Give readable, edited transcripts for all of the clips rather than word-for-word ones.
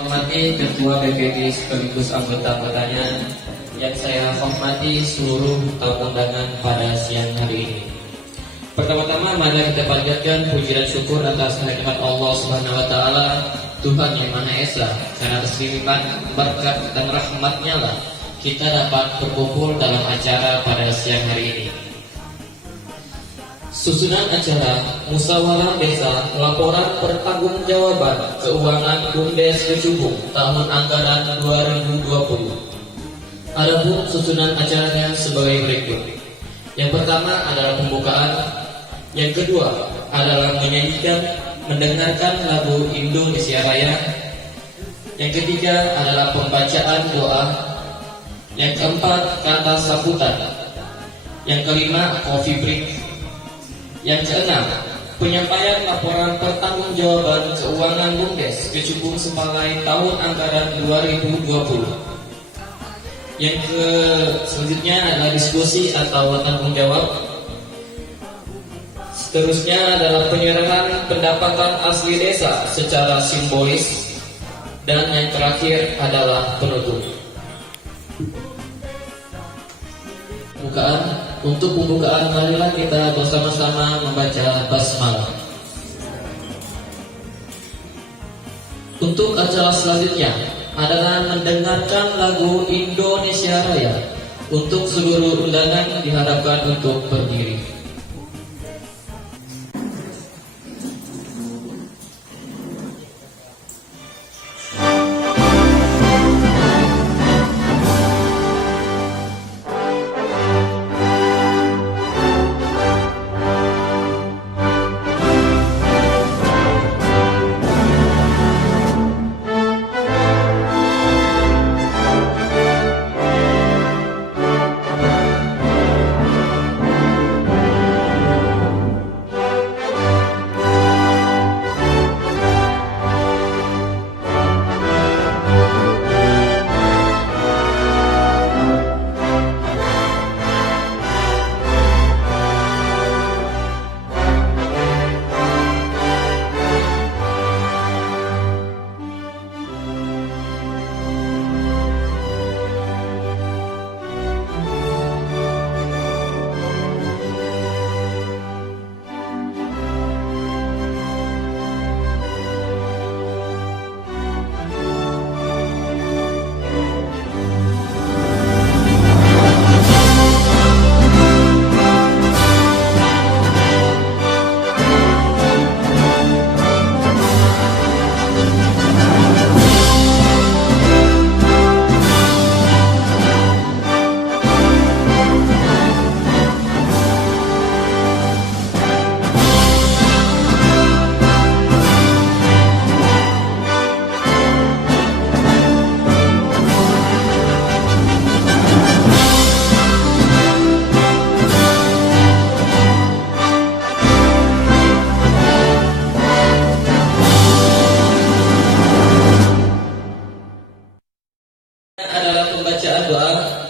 Hormati Ketua BPD sekaligus anggota-anggotanya, yang saya hormati seluruh tamu undangan pada siang hari ini. Pertama-tama mari kita panjatkan puji dan syukur atas nikmat Allah Subhanahu wa taala, Tuhan yang Maha Esa, karena atas limpahan berkat dan rahmat-Nya lah kita dapat berkumpul dalam acara pada siang hari ini. Susunan acara musyawarah desa laporan pertanggungjawaban keuangan BUMDes Kecubung tahun anggaran 2020. Adapun susunan acaranya sebagai berikut. Yang pertama adalah pembukaan, yang kedua adalah mendengarkan lagu Indonesia Raya, yang ketiga adalah pembacaan doa, yang keempat kata sambutan, yang kelima coffee break, yang keenam penyampaian laporan pertanggungjawaban keuangan BUMDes Kecubung Sepalai tahun anggaran 2020. Yang selanjutnya adalah diskusi atau tanggung jawab. Seterusnya adalah penyerahan pendapatan asli desa secara simbolis. Dan yang terakhir adalah penutup. Untuk pembukaan, marilah kita bersama-sama membaca basmalah. Untuk acara selanjutnya adalah mendengarkan lagu Indonesia Raya. Untuk seluruh undangan diharapkan untuk berdiri.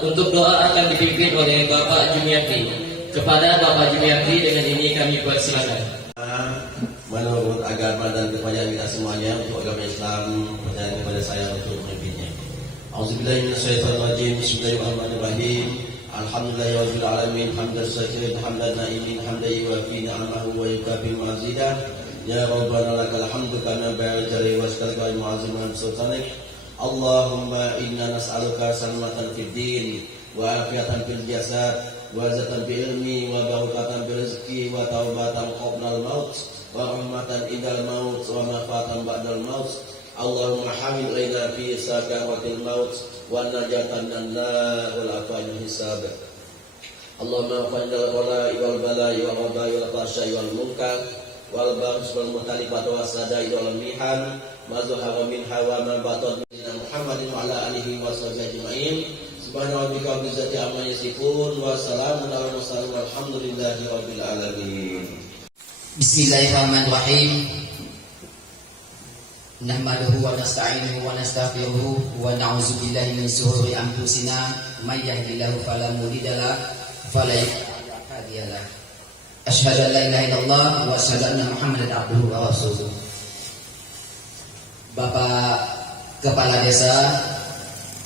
Untuk doa akan dipimpin oleh Bapak Jumiarti. Kepada Bapak Jumiarti dengan ini kami persilakan. Menurut agama dan kepercayaan kita semuanya, untuk agama Islam percaya kepada saya untuk memimpinnya. Auzubillahiminasyaitonirrajim. Bismillahirrahmanirrahim. Alhamdulillahirabbil alamin, hamdan syakirin, hamdan naimin, hamdan yuwafi ni'amahu wa yukafi mazidah. Ya Rabbana lakal hamdu kama ba'jari wa as'aluka al-mu'azziman sultanik. Allahumma inna nas'aluka salamatan fid din wa afiatan fil jasad wa zatan bil ilmi wa barakatan bil rizqi wa taubatan qabla al maut wa rahmatan indal maut wa mafatan ba'dal maut. Allahumma hamil laina fi sakaratil maut wa najatan minnar wal afwan hisab. Allahumma fadal wala wal bala'i wal waba'i wal fahsya'i wal munkar wal baghs wal mutalifat wa sadai wal mihan ma zahara min hawa ma batan Muhammadin wa ala alihi wa sahbihi ajma'in. Subhana rabbika rabbil izzati amma yasifun wa salamun alal mursalin walhamdulillahi rabbil alamin. Bismillahirrahmanirrahim. Nahmaduhu wa nasta'inuhu wa nastaghfiruhu wa na'udzu billahi min shururi anfusina may yahdihillahu fala mudilla lahu wa la hadiya lahu. Asyhadu an la ilaha illallah wa asyhadu anna Muhammadan abduhu wa rasuluh. Bapak Kepala Desa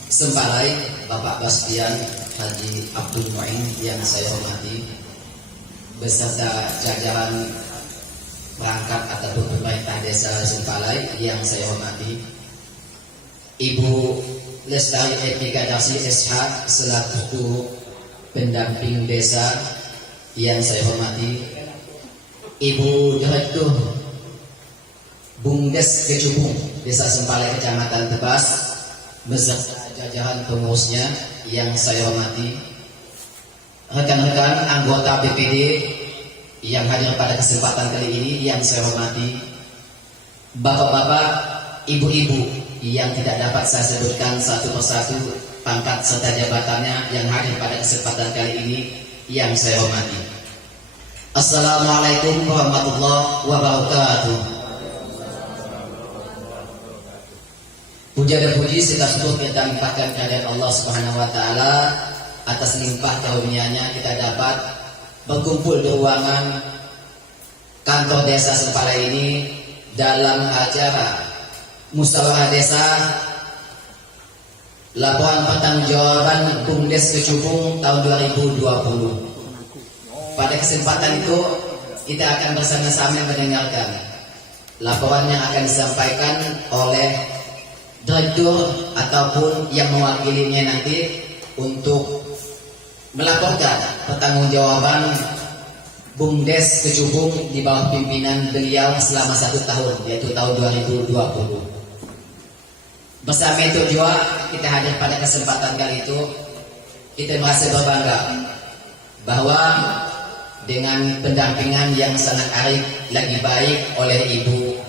Sempalai Bapak Bastian Haji Abdul Muin yang saya hormati, beserta jajaran perangkat ataupun pemerintah Desa Sempalai yang saya hormati, Ibu Lestari Epika Darsi SH selaku pendamping desa yang saya hormati, Ibu Direktur Bumdes Kecubung Desa Sempalai Kecamatan Tebas beserta jajaran pengurusnya yang saya hormati, rekan-rekan anggota BPD yang hadir pada kesempatan kali ini yang saya hormati, bapak-bapak, ibu-ibu yang tidak dapat saya sebutkan satu persatu pangkat serta jabatannya yang hadir pada kesempatan kali ini yang saya hormati. Assalamualaikum warahmatullahi wabarakatuh. Puja dan puji serta syukur kita limpahkan kehadirat Allah Subhanahu wa taala atas limpah karunia-Nya kita dapat berkumpul di ruangan kantor Desa Sempalai ini dalam acara musyawarah desa laporan pertanggungjawaban Bumdes Kecubung tahun 2020. Pada kesempatan itu kita akan bersama-sama mendengarkan laporan yang akan disampaikan oleh direktur ataupun yang mewakilinya nanti untuk melaporkan pertanggungjawaban Bumdes Kecubung di bawah pimpinan beliau selama 1 tahun, yaitu tahun 2020. Bersama itu juga kita hadir pada kesempatan kali itu, kita merasa berbangga bahwa dengan pendampingan yang sangat arif lagi baik oleh Ibu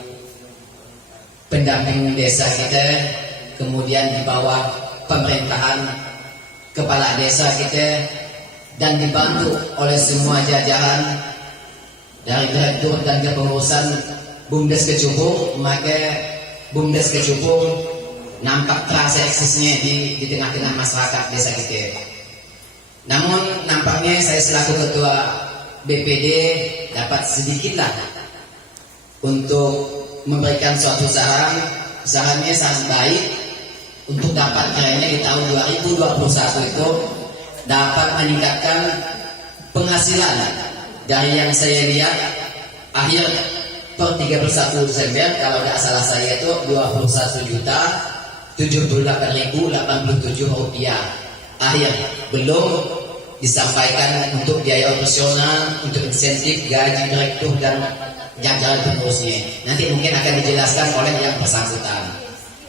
pendamping desa kita, kemudian di bawah pemerintahan kepala desa kita, dan dibantu oleh semua jajaran dari direktur dan kepengurusan Bumdes Kecubung, maka Bumdes Kecubung nampak terasa eksisnya di tengah-tengah masyarakat desa kita. Namun nampaknya saya selaku ketua BPD dapat sedikitlah untuk memberikan suatu sarannya sangat baik untuk dapat kiranya di tahun 2021 itu dapat meningkatkan penghasilan dari yang saya lihat akhir per 31 Desember kalau tidak salah saya itu 21.078.087 rupiah akhir, belum disampaikan untuk biaya operasional, untuk insentif gaji direktur dan jajaran pengurusnya. Nanti mungkin akan dijelaskan oleh yang bersangkutan.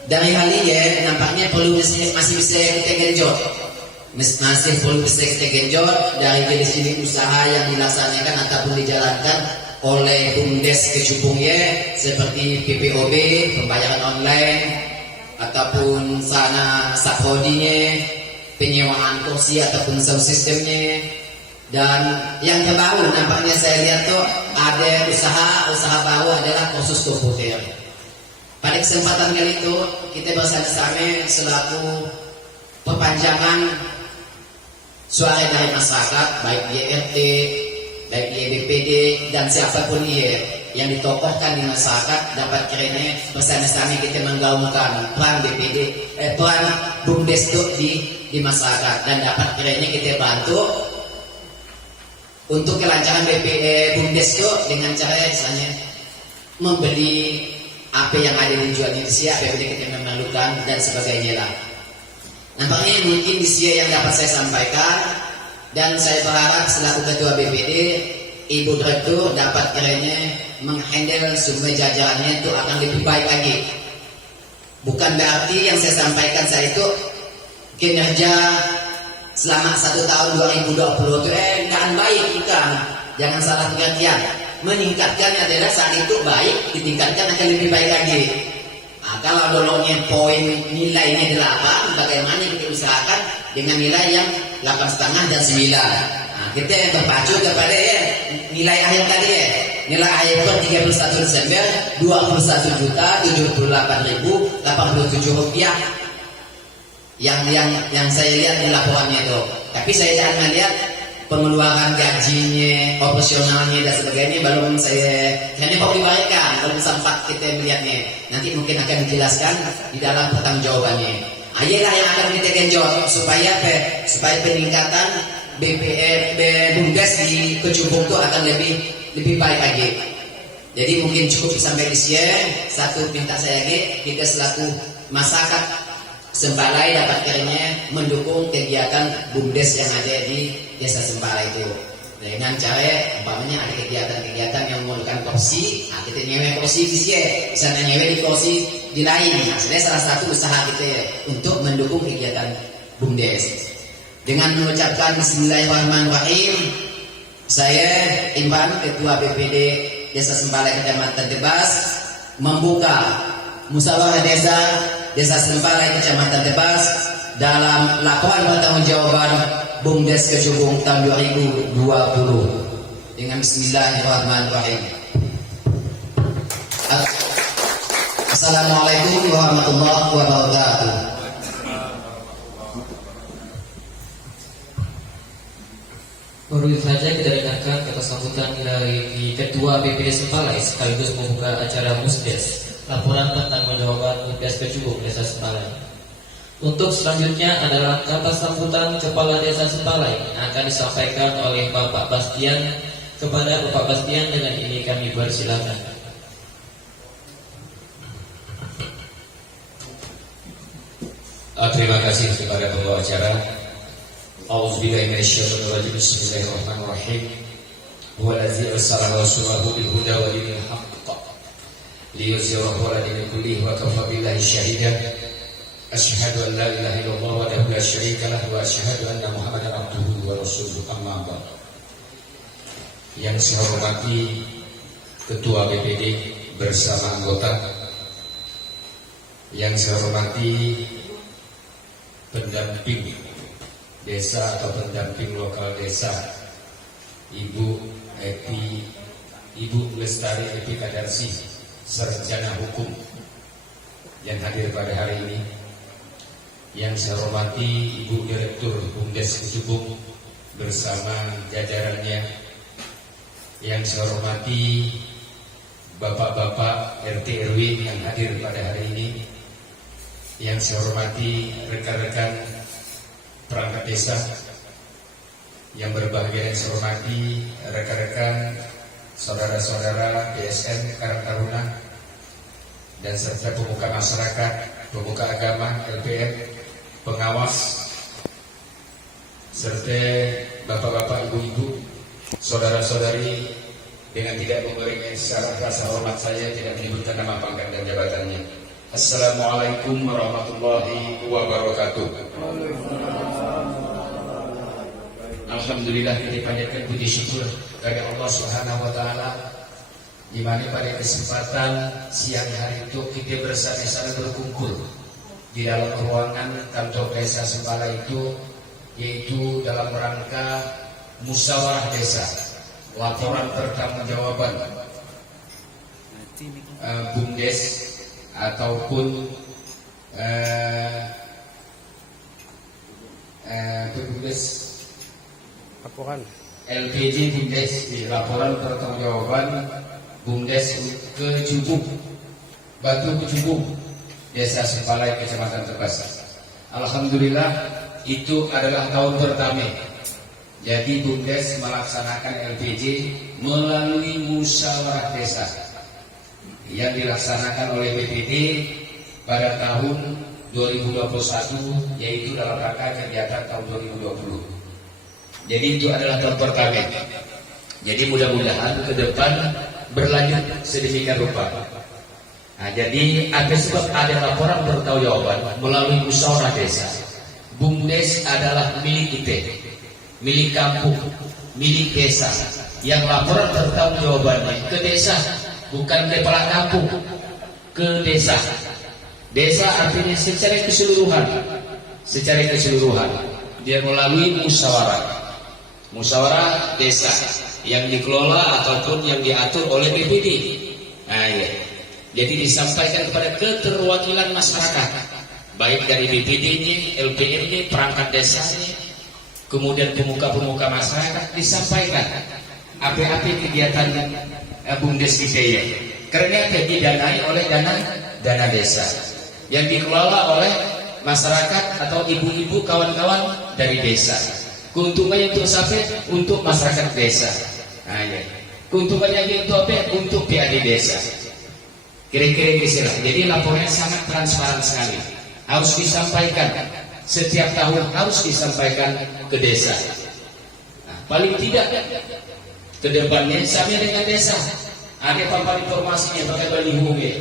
Dari hal ini nampaknya masih bisa kita genjot, masih perlu bisa kita genjot dari jenis usaha yang dilaksanakan ataupun dijalankan oleh Bumdes Kecubung seperti PPOB, pembayaran online, ataupun sana sakrodinya, penyewaan kursi ataupun sound systemnya. Dan yang terbaru nampaknya saya lihat tuh ada usaha baru adalah kursus komputer. Pada kesempatan kali itu kita bersama-sama selaku perpanjangan suara dari masyarakat, baik di RT, baik di BPD dan siapapun yang ditokohkan di masyarakat dapat kiranya bersama-sama kita menggaungkan peran peran Bumdes itu di masyarakat, dan dapat kiranya kita bantu untuk kelancaran Bumdes itu dengan cara misalnya membeli apa yang ada di jual di Indonesia, apa yang kita memerlukan dan sebagainya lah. Nampaknya mungkin di sini yang dapat saya sampaikan, dan saya berharap selaku ketua BPD, Ibu Direktur dapat kiranya menghandle semua jajarannya itu akan lebih baik lagi. Bukan berarti yang saya sampaikan saya itu kinerja selama 1 tahun 2020 itu kan baik, bukan. Jangan salah pengertian. Meningkatkan adalah saat itu baik, ditingkatkan akan lebih baik lagi. Nah, kalau dulunya poin nilainya 8, bagaimana kita usahakan dengan nilai yang 8,5 dan 9. Nah, kita berpacu kepada nilai akhir tadi nilai akhir per 31 Desember 21.078.087 rupiah. Yang saya lihat di laporannya itu. Tapi saya jangan melihat pengeluaran gajinya, operasionalnya dan sebagainya belum saya hanya berikan, belum sempat kita melihatnya. Nanti mungkin akan dijelaskan di dalam pertanggungjawabannya. Ayalah yang akan kita genjot supaya supaya peningkatan BUMDes di Kecubung itu akan lebih baik lagi. Jadi mungkin cukup sampai di sini. Satu minta saya lagi, kita selaku masyarakat Sembalai dapat kiranya mendukung kegiatan BUMDes yang ada di Desa Sembalai itu. Dengan cara umpamanya ada kegiatan-kegiatan yang menggunakan kursi, kita nyewa kursi di sini, bisa nyewa di kursi di lain. Nah, ini salah satu usaha kita ya, untuk mendukung kegiatan BUMDes. Dengan mengucapkan Bismillahirrahmanirrahim, saya Imban, Ketua BPD Desa Sembalai Kecamatan Tebas, membuka musyawarah Desa Sembalai Kecamatan Tebas dalam laporan pertanggungjawaban BUMDes Kecubung tahun 2020 dengan Bismillahirrahmanirrahim. Assalamualaikum warahmatullahi wabarakatuh. Baru saja kita dengarkan kata sambutan dari Ketua BPD Sembalai sekaligus membuka acara Musdes, laporan pertanggungjawaban BUMDes Kecubung Desa Sembalai. Untuk selanjutnya adalah kata sambutan Kepala Desa Sembalai yang akan disampaikan oleh Bapak Bastian. Kepada Bapak Bastian dengan ini kami persilakan. Terima kasih kepada pembawa acara. A'udzubillahi minasyaitonir rajim. Bismillahirrahmanirrahim. Huwallazi arsala rasulahu bil huda wa dinil haqq liyuzhirahu 'ala dini kullihi wa kafa billahi shahida. Asyhadu an la ilaha illallah wahdahu la syarika lahu wa asyhadu anna Muhammadan abduhu wa rasuluhu. Amma ba'd. Yang saya hormati Ketua BPD bersama anggota, yang saya hormati pendamping desa atau pendamping lokal desa, Ibu Epi, Ibu Lestari Epi Kadarsi, sarjana hukum yang hadir pada hari ini. Yang saya hormati Ibu Direktur BUMDes Kecubung bersama jajarannya. Yang saya hormati Bapak-bapak RT RW yang hadir pada hari ini. Yang saya hormati rekan-rekan perangkat desa yang berbahagia, yang saya hormati rekan-rekan saudara-saudara PSN Karang Taruna dan serta pemuka masyarakat, pemuka agama, LPM, pengawas, serta bapak-bapak, ibu-ibu, saudara-saudari, dengan tidak memberikan secara rasa hormat saya tidak menyebutkan nama pangkat dan jabatannya. Assalamualaikum warahmatullahi wabarakatuh. Alhamdulillah, kita panjatkan puji syukur kepada Allah Subhanahu wa taala di mana pada kesempatan siang hari itu kita bersama-sama berkumpul di dalam ruangan kantor Desa Sembalai itu, yaitu dalam rangka musyawarah desa, laporan pertanggungjawaban BUMDes ataupun BUMDes LPG BUMDes, di laporan pertanggungjawaban BUMDes Kecubung, Batu Kecubung, Desa Sembalai Kecamatan Tebas. Alhamdulillah, itu adalah tahun pertama. Jadi BUMDes melaksanakan LPG melalui musyawarah desa yang dilaksanakan oleh BPD pada tahun 2021, yaitu dalam rangka kegiatan tahun 2020. Jadi itu adalah tahun pertama. Jadi mudah-mudahan ke depan berlanjut sedemikian rupa. Nah, jadi ada sebab ada laporan pertanggungjawaban melalui musyawarah desa. BUMDes adalah milik kita, milik kampung, milik desa. Yang laporan pertanggungjawabannya ke desa, bukan ke kepala kampung, ke desa. Desa artinya secara keseluruhan, dia melalui musyawarah desa yang dikelola ataupun yang diatur oleh BPD. Nah, ya. Jadi disampaikan kepada keterwakilan masyarakat, baik dari BPD-nya, LPM-nya, perangkat desanya, kemudian pemuka-pemuka masyarakat disampaikan apa-apa kegiatan BUMDes kita ya. Karena didanai oleh dana desa yang dikelola oleh masyarakat atau ibu-ibu kawan-kawan dari desa. Keuntungannya untuk siapa? Untuk masyarakat desa. Nah, ya. Keuntungannya untuk apa? Untuk PAD desa. Kira-kira gitu. Jadi laporannya sangat transparan sekali. Harus disampaikan setiap tahun, harus disampaikan ke desa. Nah, paling tidak ke depannya sama dengan desa. Ada papan informasinya pakai baliho ya.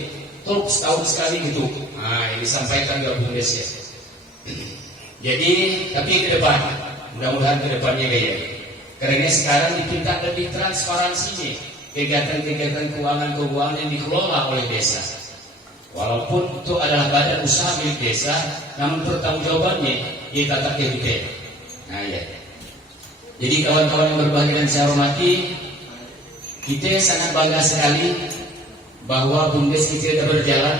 Terus setahun sekali gitu. Nah, ini disampaikan ke BUMDes ya. Jadi, tapi ke depan, mudah-mudahan ke depannya kayak. Karena sekarang dipinta lebih transparansinya kegiatan-kegiatan keuangan yang dikelola oleh desa. Walaupun itu adalah badan usaha milik desa, namun pertanggungjawabannya ditata KBP. Nah ya. Jadi kawan-kawan yang berbahagia dan saya hormati, kita sangat bangga sekali bahwa BUMDes kita berjalan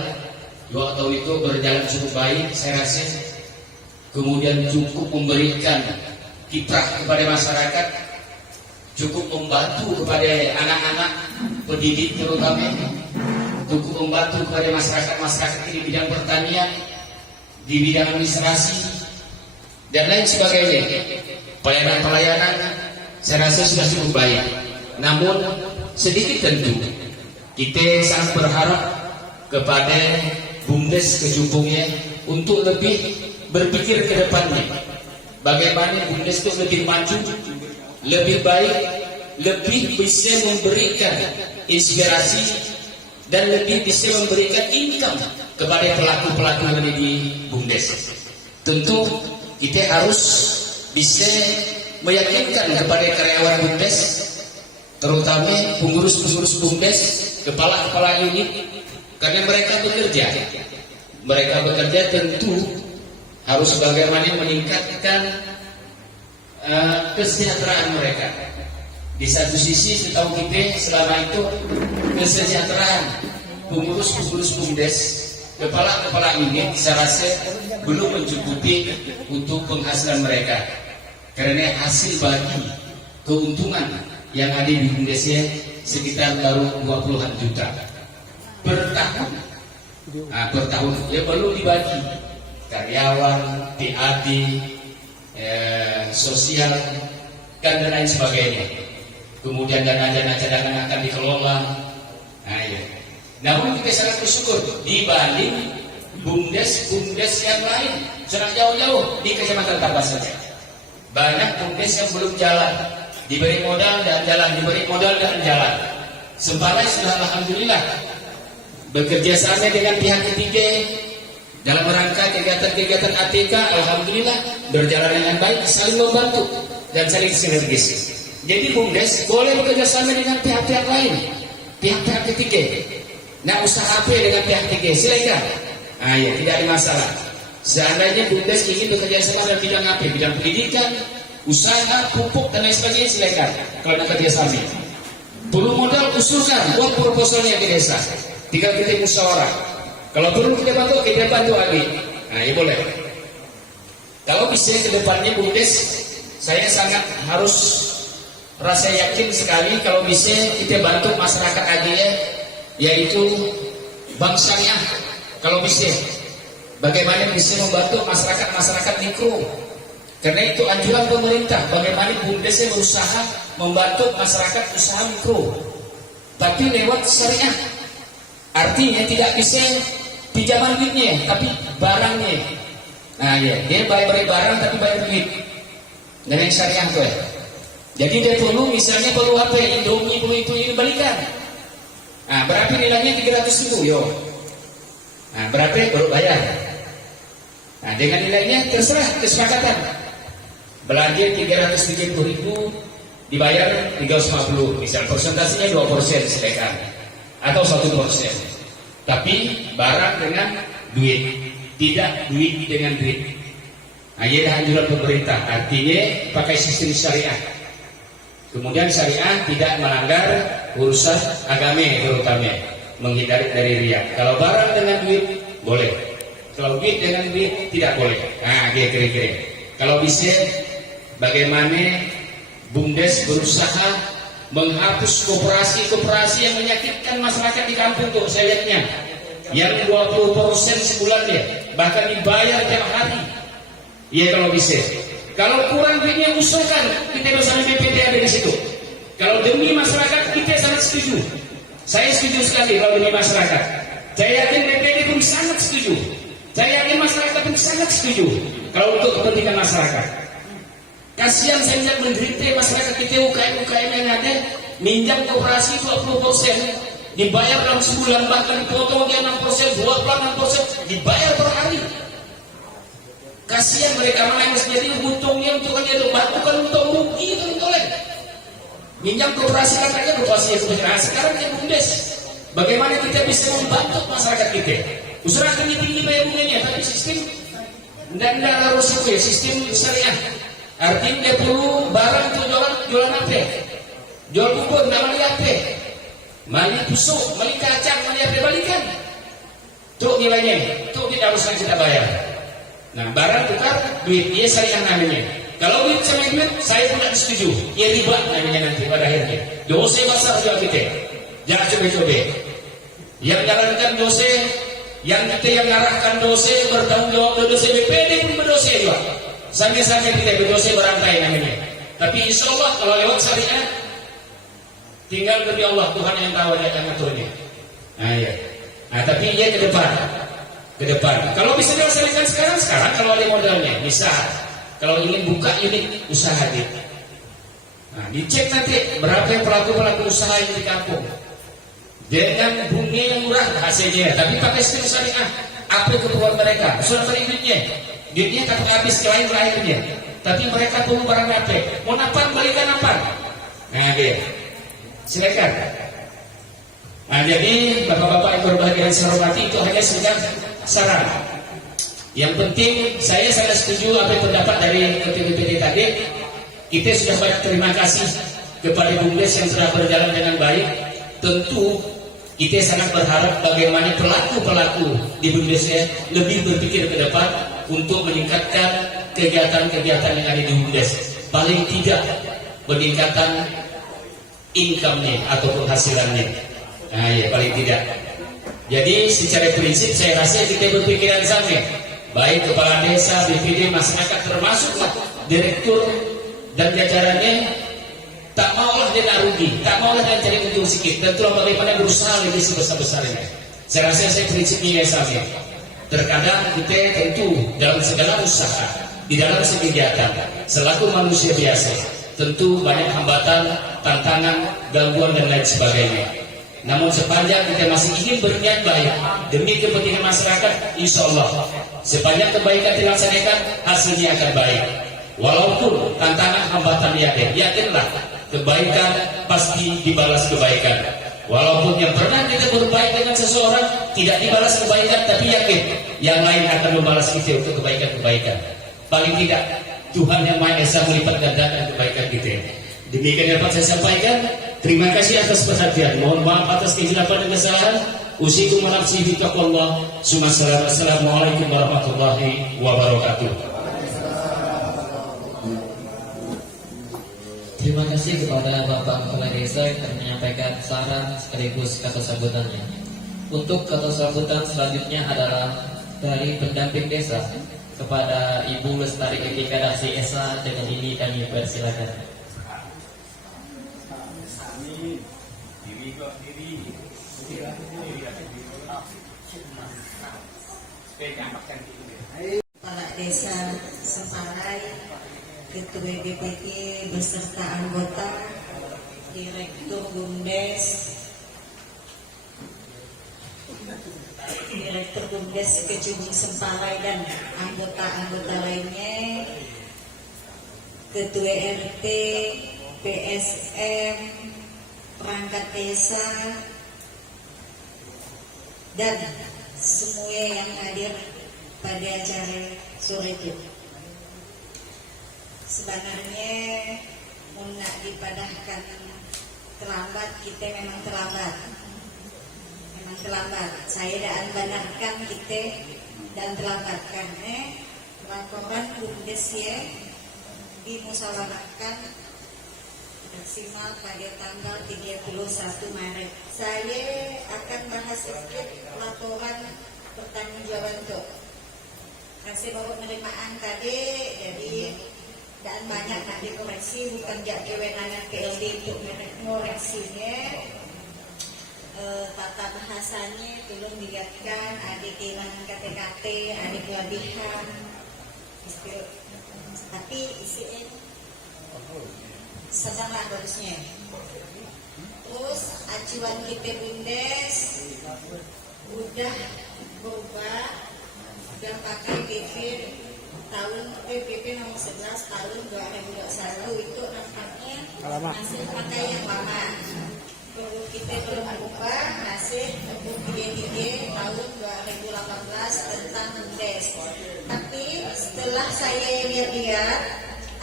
2 tahun itu berjalan cukup baik, saya rasa. Kemudian cukup memberikan kiprah kepada masyarakat, cukup membantu kepada anak-anak pendidik terutama, cukup membantu kepada masyarakat di bidang pertanian, di bidang administrasi dan lain sebagainya. Pelayanan saya rasa sudah cukup baik. Namun sedikit tentu kita sangat berharap kepada BUMDes Kejumpungnya untuk lebih berpikir ke depannya. Bagaimana BUMDes itu lebih maju, lebih baik, lebih bisa memberikan inspirasi dan lebih bisa memberikan income kepada pelaku-pelaku yang ada di BUMDes. Tentu kita harus bisa meyakinkan kepada karyawan BUMDes, terutama pengurus-pengurus BUMDes, kepala-kepala unit, karena mereka bekerja tentu harus bagaimana meningkatkan kesejahteraan mereka. Di satu sisi setahu kita selama itu kesejahteraan pengurus-pengurus BUMDes, kepala-kepala unit saya rasa belum mencukupi untuk penghasilan mereka. Karena hasil bagi keuntungan yang ada di BUMDesnya sekitar baru 20-an juta per tahun. Nah, per tahun ya belum dibagi karyawan, PAD, sosial dan lain sebagainya. Kemudian dana-dana cadangan akan dikelola. Nah, ya. Namun kita sangat bersyukur dibanding BUMDes yang lain, sangat jauh-jauh di Kecamatan Tabas saja. Banyak BUMDes yang belum jalan, diberi modal dan jalan. Sempalai sudah alhamdulillah bekerja sama dengan pihak ketiga dalam rangka kegiatan-kegiatan ATK, alhamdulillah berjalan dengan baik, saling membantu dan saling sinergis. Jadi BUMDes boleh bekerja sama dengan pihak-pihak lain, pihak-pihak ketiga. Nah, usaha apa dengan pihak ketiga? Silakan. Nah, ya, tidak ada masalah. Seandainya BUMDes ingin bekerja sama dalam bidang apa? Bidang pendidikan, usaha, pupuk dan lain sebagainya, silakan. Kalau ada kerja sama, perlu modal, usulkan, buat proposalnya ke desa. Tinggal kita musyawarah. Kalau perlu kita bantu lagi. Nah, ya boleh. Kalau bisa ke depannya BUMDes, saya sangat harus rasa yakin sekali kalau bisa kita bantu masyarakat aja, yaitu bank syariah. Kalau bisa, bagaimana bisa membantu masyarakat mikro? Karena itu anjuran pemerintah. Bagaimana BUMDes berusaha membantu masyarakat usaha mikro, tapi lewat syariah. Artinya tidak bisa pinjaman duitnya, tapi barangnya. Nah, ya, dia bayar barang tapi bayar duit dengan syariah tuh. Jadi dia perlu misalnya perlu apa? Indomie, perlu itu ini balikan. Nah, berapa nilainya 300.000 yo. Nah, berapa baru bayar. Nah, dengan nilainya terserah kesepakatan. Belanja 330.000 dibayar 350, misal persentasenya 2% silakan atau 1%. Tapi barang dengan duit, tidak duit dengan duit. Nah, ini anjuran pemerintah, artinya pakai sistem syariah. Kemudian syariah tidak melanggar urusan agama terutama, menghindari dari riya. Kalau barang dengan duit boleh, kalau duit dengan duit tidak boleh. Nah, kira-kira kalau bisa bagaimana BUMDes berusaha menghapus koperasi-koperasi yang menyakitkan masyarakat di kampung tuh saya lihatnya. Yang 20% sebulan dia, bahkan dibayar tiap hari. Ya kalau bisa. Kalau kurang duitnya usulkan, kita bersama BPT ada di situ. Kalau demi masyarakat kita sangat setuju. Saya setuju sekali kalau demi masyarakat. Saya yakin BPT pun sangat setuju. Saya yakin masyarakat pun sangat setuju kalau untuk kepentingan masyarakat. Kasihan saya lihat menderita masyarakat kita UKM yang ada minjam koperasi 20%, dibayar dalam sebulan, bahkan dipotong dia 6%, 26%, dibayar per hari. Kasihan mereka mana yang jadi untungnya untuk hanya bukan untung rugi itu tolong. Minjam koperasi katanya koperasi yang sebenarnya sekarang dia BUMDes. Bagaimana kita bisa membantu masyarakat kita? Usaha tinggi bayar bunganya, tapi sistem dan harus itu ya sistem syariah. Artinya dia perlu barang untuk jualan apa? Jual bubur, nak beli apa? Beli pusuk, beli kacang, beli apa? Balikan. Itu nilainya, itu kita harus kita bayar. Nah, barang tukar duit dia syariah namanya. Kalau duit sama duit, saya pun tidak setuju. Ya riba namanya nanti pada akhirnya. Dosa besar juga kita. Jangan coba-coba. Yang jalankan dosa, yang kita yang ngarahkan dosa bertanggung jawab dosa BPD pun berdosa juga. Sambil-sambil kita berdosa berantai namanya. Tapi insya Allah kalau lewat syariah, tinggal demi Allah Tuhan yang tahu dia akan ngaturnya. Nah, ya. Nah, tapi ya ke depan. Kalau bisa dilaksanakan sekarang kalau ada modalnya, bisa. Kalau ingin buka unit usaha dia. Nah, dicek nanti berapa yang pelaku usaha yang di kampung. Dengan bunga yang murah hasilnya, tapi pakai sistem syariah. Apa keperluan mereka? Sudah beri duitnya tak habis ke lain-lainnya. Tapi mereka perlu barang apa? Mau napan balikan napan. Nah, dia. Silakan. Nah, jadi bapak-bapak yang berbahagia dan saya hormati itu hanya sekedar saran. Yang penting saya sangat setuju apa yang pendapat dari BPD tadi. Kita sudah banyak terima kasih kepada BUMDes yang sudah berjalan dengan baik. Tentu kita sangat berharap bagaimana pelaku-pelaku di BUMDes lebih berpikir ke depan untuk meningkatkan kegiatan-kegiatan yang ada di BUMDes. Paling tidak peningkatan income-nya atau penghasilannya. Nah, ya paling tidak. Jadi secara prinsip saya rasa kita berpikiran sama. Baik kepala desa, BPD, masyarakat termasuklah direktur dan jajarannya tak maulah dia nak rugi, tak maulah dia cari untung sikit. Tentulah bagaimana berusaha lebih sebesar-besarnya. Saya rasa saya prinsipnya sama. Terkadang kita tentu dalam segala usaha, di dalam kegiatan, selaku manusia biasa, tentu banyak hambatan, tantangan, gangguan dan lain sebagainya. Namun sepanjang kita masih ingin berniat baik demi kepentingan masyarakat, insya Allah sepanjang kebaikan dilaksanakan hasilnya akan baik. Walaupun tantangan hambatan ada, yakinlah kebaikan pasti dibalas kebaikan. Walaupun yang pernah kita berbaik dengan seseorang tidak dibalas kebaikan, tapi yakin yang lain akan membalas kita untuk kebaikan-kebaikan. Paling tidak Tuhan yang Maha Esa melipat gandakan kebaikan kita. Demikian yang dapat saya sampaikan. Terima kasih atas perhatian. Mohon maaf atas kehilapan dan kesalahan. Usikum wa nafsi bi taqwallah. Assalamualaikum warahmatullahi wabarakatuh. Terima kasih kepada Bapak Kepala Desa yang telah menyampaikan saran sekaligus kata sambutannya. Untuk kata sambutan selanjutnya adalah dari pendamping desa kepada Ibu Lestari Etika Daksi Esa. Dengan ini kami persilakan. Kepala Desa Semparai, Ketua BPT beserta anggota, Direktur BUMDes, Kecubung Semparai dan anggota-anggota lainnya, Ketua RT, PSM, perangkat desa, dan semua yang hadir pada acara sore itu. Sebenarnya nak dipadahkan terlambat, kita memang terlambat. Saya dah benarkan kita dan terlambat karena laporan BUMDes dimusyawarahkan maksimal pada tanggal 31 Maret. Saya akan bahas sedikit laporan pertanggungjawaban itu. Kasih baru penerimaan tadi, jadi dan banyak nak dikoreksi, bukan jak kewenangan PLD untuk mengoreksinya. Tata bahasanya tolong dilihatkan, ada kehilangan kata-kata, ada kelebihan, tapi isinya sedang bagusnya. Terus acuan kita Bundes udah berubah, udah pakai PPP nomor 11 tahun 2021 itu nampaknya masih pakai yang lama. Perlu kita belum berubah, masih PPP tahun 2018 tentang Bundes. Tapi setelah saya lihat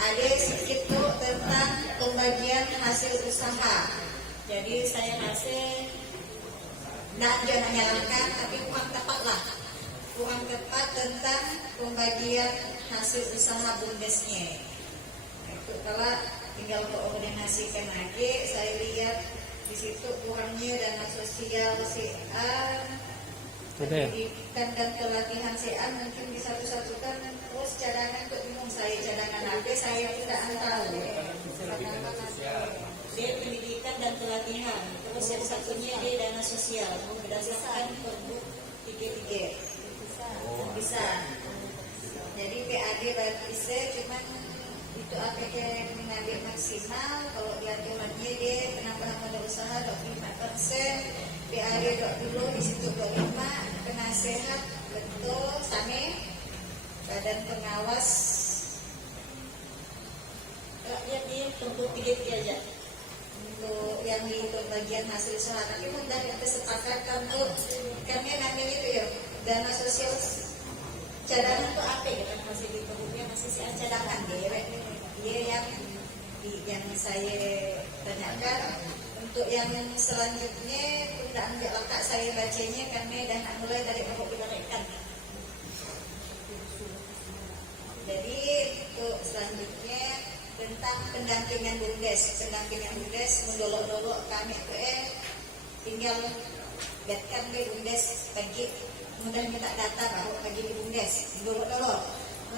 ada sedikit tuh tentang pembagian hasil usaha. Jadi saya rasa jangan nyalakan, tapi kurang tepat lah. Kurang tepat tentang pembagian hasil usaha Bundesnya. Itu kalau tinggal koordinasikan lagi, saya lihat di situ kurangnya dana sosial CA, pendidikan dan pelatihan CA mungkin bisa disatukan. Terus cadangan kok bingung saya, cadangan apa saya tidak tahu. Dia pendidikan dan pelatihan, terus yang satunya dia dana sosial berdasarkan Pergub 33. Bisa. Jadi PAD baru bisa, cuman itu APK yang mengambil maksimal. Kalau diaturannya dia kenapa usaha 25%, PAD 20, di situ 25, penasehat betul, sama badan pengawas rakyat dia untuk 3 aja. Untuk yang di bagian hasil usaha nanti mudah yang kesepakatan tuh kami ngambil itu ya dana sosial cadangan tuh apa ya kan masih di perutnya masih si cadangan dia yang saya tanyakan. Untuk yang selanjutnya tidak ambil langkah saya bacanya kami dah mulai dari pokok diberikan. Jadi untuk selanjutnya tentang pendampingan Bundes mendolok-dolok kami tinggal lihatkan di Bundes pagi mudah minta data baru pagi di Bundes mendolok-dolok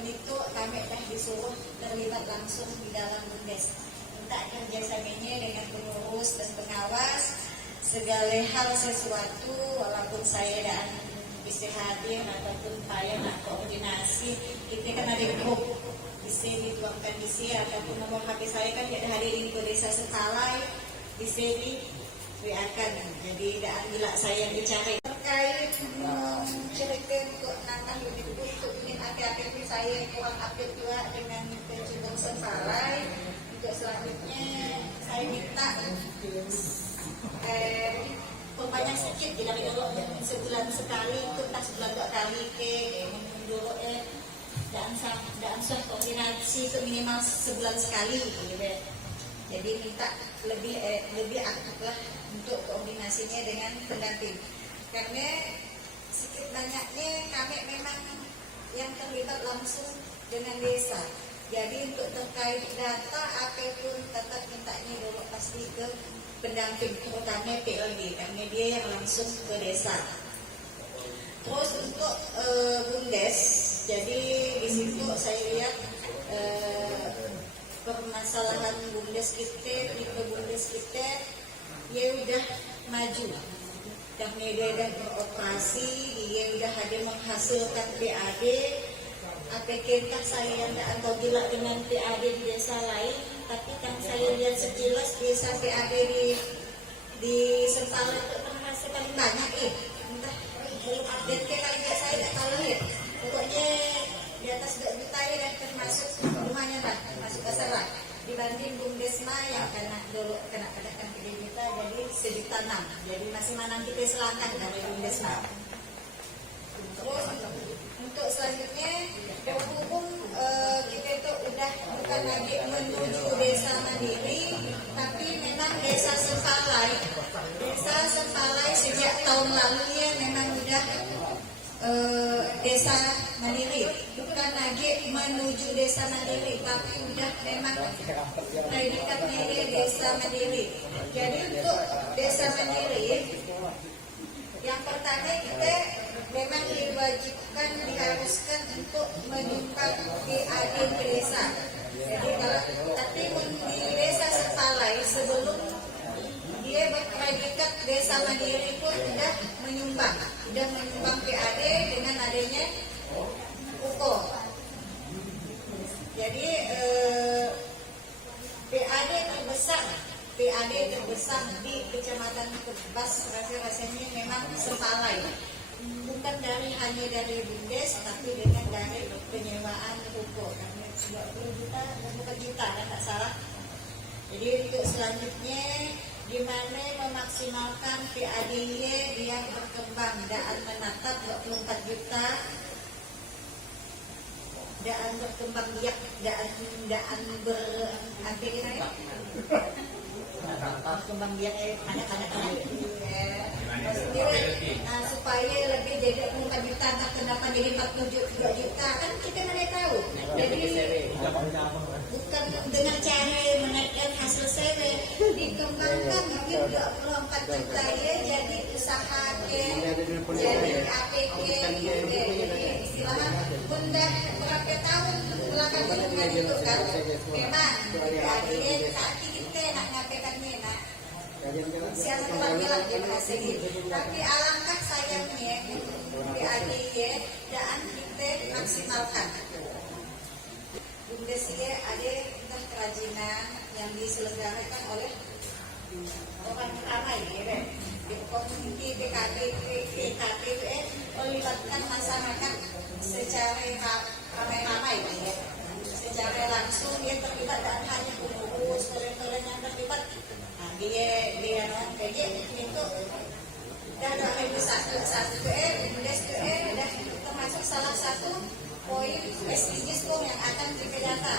itu kami dah disuruh terlibat langsung di dalam Bundes, minta kerjasamanya dengan pengurus dan pengawas segala hal sesuatu walaupun saya dan bisa hadir ataupun saya nak koordinasi kita kan ada grup bisa dituangkan di sini ataupun nomor HP saya kan tidak hadir di desa Sepalai bisa di WA-kan. Jadi tidak ambil saya yang dicari terkait cerita untuk nambah unit untuk unit APP saya kurang update juga dengan Cibung Sepalai. Untuk selanjutnya saya minta perbanyak sedikit tidak dulu sebulan sekali itu tak sebulan 2 kali ke dulu dan sah koordinasi itu minimal sebulan sekali gitu. Jadi minta lebih aktif lah untuk koordinasinya dengan pendamping karena sedikit banyaknya kami memang yang terlibat langsung dengan desa. Jadi untuk terkait data apapun tetap mintanya dulu pasti ke pendamping terutama PLD karena dia yang langsung ke desa. Terus untuk Bundes, jadi di situ saya lihat permasalahan Bundes kita, tipe Bundes kita, dia udah maju. Karena dia udah beroperasi, dia udah ada menghasilkan PAD. Apakah saya yang tidak tahu gila dengan PAD di desa lain, tapi kan saya lihat sekilas desa PAD di Sepalai itu terhasil paling banyak entah belum update ke kali saya tidak tahu pokoknya di atas 2 juta dan termasuk rumahnya lah termasuk pasar lah dibanding Bumdesma yang kena kedakan 3 juta jadi 1,6 jadi masih manang kita selatan dari Bumdesma. Terus untuk selanjutnya berhubung kita itu udah bukan lagi menuju desa mandiri tapi memang desa Sepalai sejak tahun lalu ya memang udah desa mandiri bukan lagi menuju desa mandiri, tapi udah memang predikatnya ini desa mandiri. Jadi untuk desa mandiri, yang pertama kita memang diwajibkan, diharuskan untuk menyumbang PAD ke desa. Jadi kalau tapi di desa Sepalai sebelum dia berpredikat desa mandiri pun sudah menyumbang PAD dengan adanya UKO. Jadi PAD terbesar di Kecamatan Tebas rasanya memang Sepalai. Bukan hanya dari BUMDes, tapi dengan dari penyewaan UKO. Karena 20 juta kan tak salah. Jadi untuk selanjutnya gimana memaksimalkan PAD-nya yang berkembang dan menatap 24 juta dan berkembang biak dan berkembang biak anak-anak supaya lebih jadi 4 juta tak kenapa jadi 42 juta kan kita mana tahu. Jadi bukan dengan cara menaikkan hasil sewe, dikembangkan mungkin 24 juta ya jadi usaha jadi APK jadi istilahnya bunda berapa tahun belakangan dengan itu kan memang adik kaki kita nak ngapakannya nak siapa orang bilang dia berhasil tapi alangkah sayangnya PAD dan kita maksimalkan. BUMDes ada kerajinan yang diselenggarakan oleh orang ramai ya, di komuniti PKB melibatkan masyarakat secara ramai-ramai ya. Secara langsung dia terlibat dan hanya pengurus toren-toren yang terlibat. Nah, dia itu dan 2001 BUMDes dan termasuk salah satu poin SDGs yang akan kita data.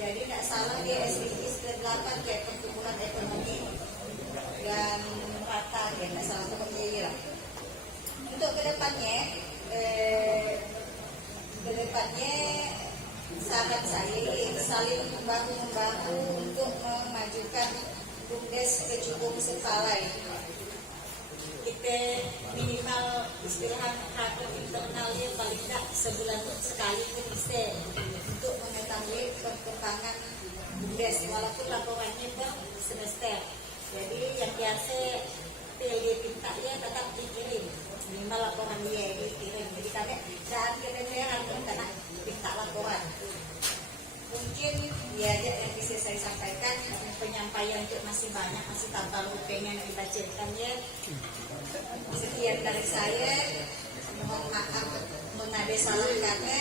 Jadi tidak salah di SDGs ke-8 kayak pertumbuhan ekonomi dan rata ya, tidak salah pokoknya lah. Untuk kedepannya sahabat saya saling membantu untuk memajukan BUMDes Kecubung Sepalai. Kita minimal istilah kantor internalnya paling tidak sebulan sekali itu bisa untuk mengetahui perkembangan BUMDes walaupun laporannya per semester. Jadi yang biasa PLD pintanya tetap dikirim minimal laporan dia dikirim. Jadi kami saat kita karena minta laporan. Mungkin ya yang bisa saya sampaikan penyampaian itu masih banyak, masih tanpa pengen dibacakan ya. Sekian dari saya, mohon maaf mengenai salah kata.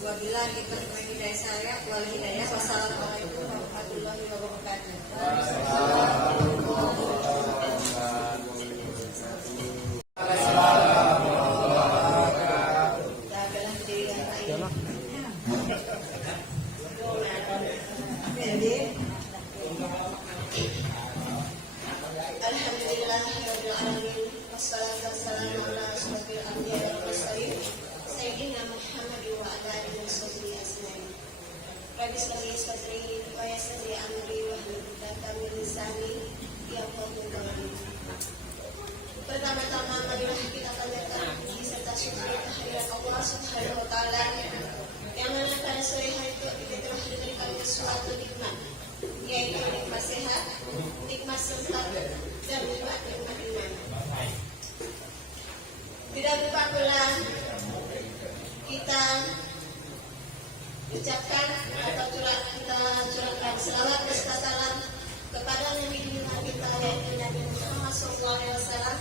Wabila kita mengenai dari saya, wal hidayah. Wassalamualaikum warahmatullahi wabarakatuh. Pertama-tama marilah kita panjatkan puji serta syukur kehadirat Allah Subhanahu wa taala yang mana pada sore hari itu kita telah diberikan suatu nikmat, yaitu nikmat sehat, nikmat sempat dan nikmat iman. Tidak lupa pula kita ucapkan atau kita curahkan selawat beserta salam kepada Nabi kita yaitu Nabi Muhammad SAW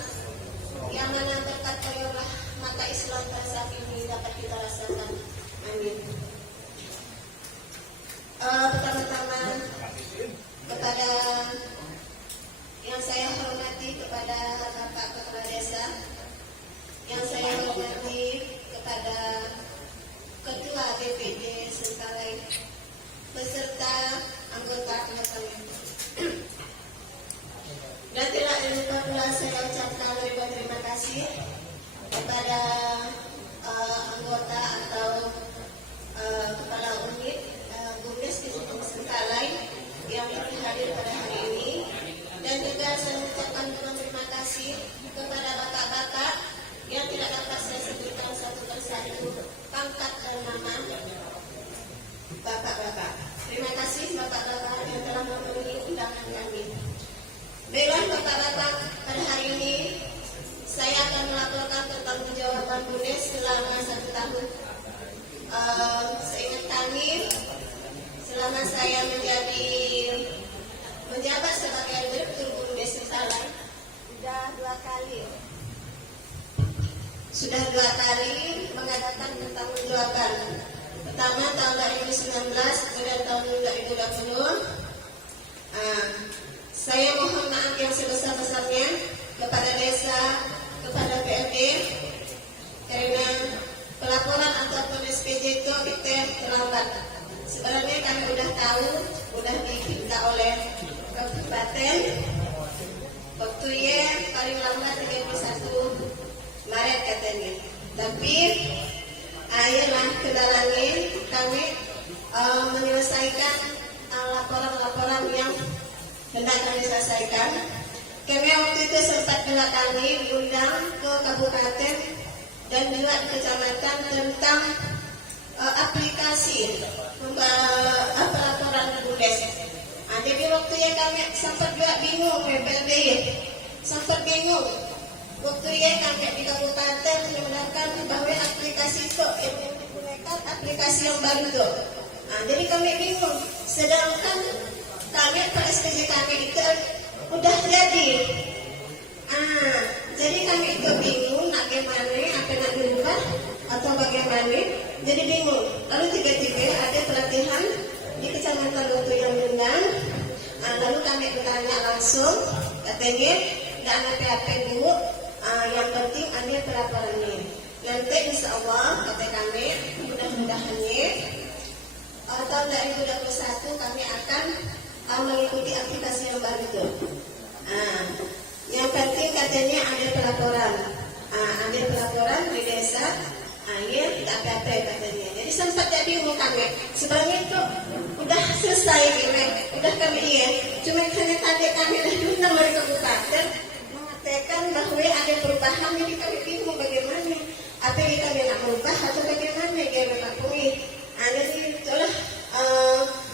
yang mana berkat beliaulah maka Islam pada saat ini dapat kita rasakan. Amin. Pertama-tama kepada yang saya hormati kepada Bapak Kepala Desa, yang saya hormati kepada Ketua BPD Sepalai beserta anggota-anggota dan tidak lupa pula saya ucapkan ribuan terima kasih kepada anggota atau Bapak-Bapak, pada hari ini saya akan melaporkan pertanggungjawaban BUMDes selama 1 tahun. Seingat kami, selama saya menjabat sebagai Direktur BUMDes Sengkalai, sudah dua kali mengadakan pertanggungjawaban. Pertama tahun 2019, kemudian tahun 2020. Saya mohon maaf yang sebesar-besarnya kepada desa, kepada PRD, karena pelaporan ataupun SPJ itu kita terlambat. Sebenarnya kami sudah tahu, sudah diminta oleh kabupaten. Waktu ya paling lambat 31 Maret katanya. Tapi ayolah kendalanya kami menyelesaikan laporan-laporan yang hendak kami selesaikan. Kami waktu itu sempat juga kami diundang ke kabupaten dan juga di kecamatan tentang aplikasi pelaporan BUMDes. Jadi waktu ya kami sempat juga bingung, PLD sempat bingung. Waktu ya kami di kabupaten menerapkan bahwa aplikasi itu yang digunakan aplikasi yang baru itu. Jadi kami bingung. Sedangkan kami PSPJ kami itu udah jadi. Jadi kami itu bingung bagaimana apa nak dirubah atau bagaimana. Jadi bingung. Lalu tiba-tiba ada pelatihan di kecamatan Batu yang Lembang. Lalu kami bertanya langsung, katanya tidak ada PHP Bu, yang penting ada pelaporannya. Nanti insya Allah kata kami mudah-mudahannya tahun 2021 kami akan mengikuti aplikasi yang baru itu. Yang penting katanya ada pelaporan, di desa. Ya tidak apa-apa katanya. Jadi sempat jadi bingung kami. Sebenarnya itu udah selesai gini, udah kami cuma hanya tadi kami dah diundang dari kabupaten mengatakan bahwa ada perubahan, jadi kami bingung bagaimana. Apa yang kami nak merubah atau bagaimana kami Pak Pui. Jadi itulah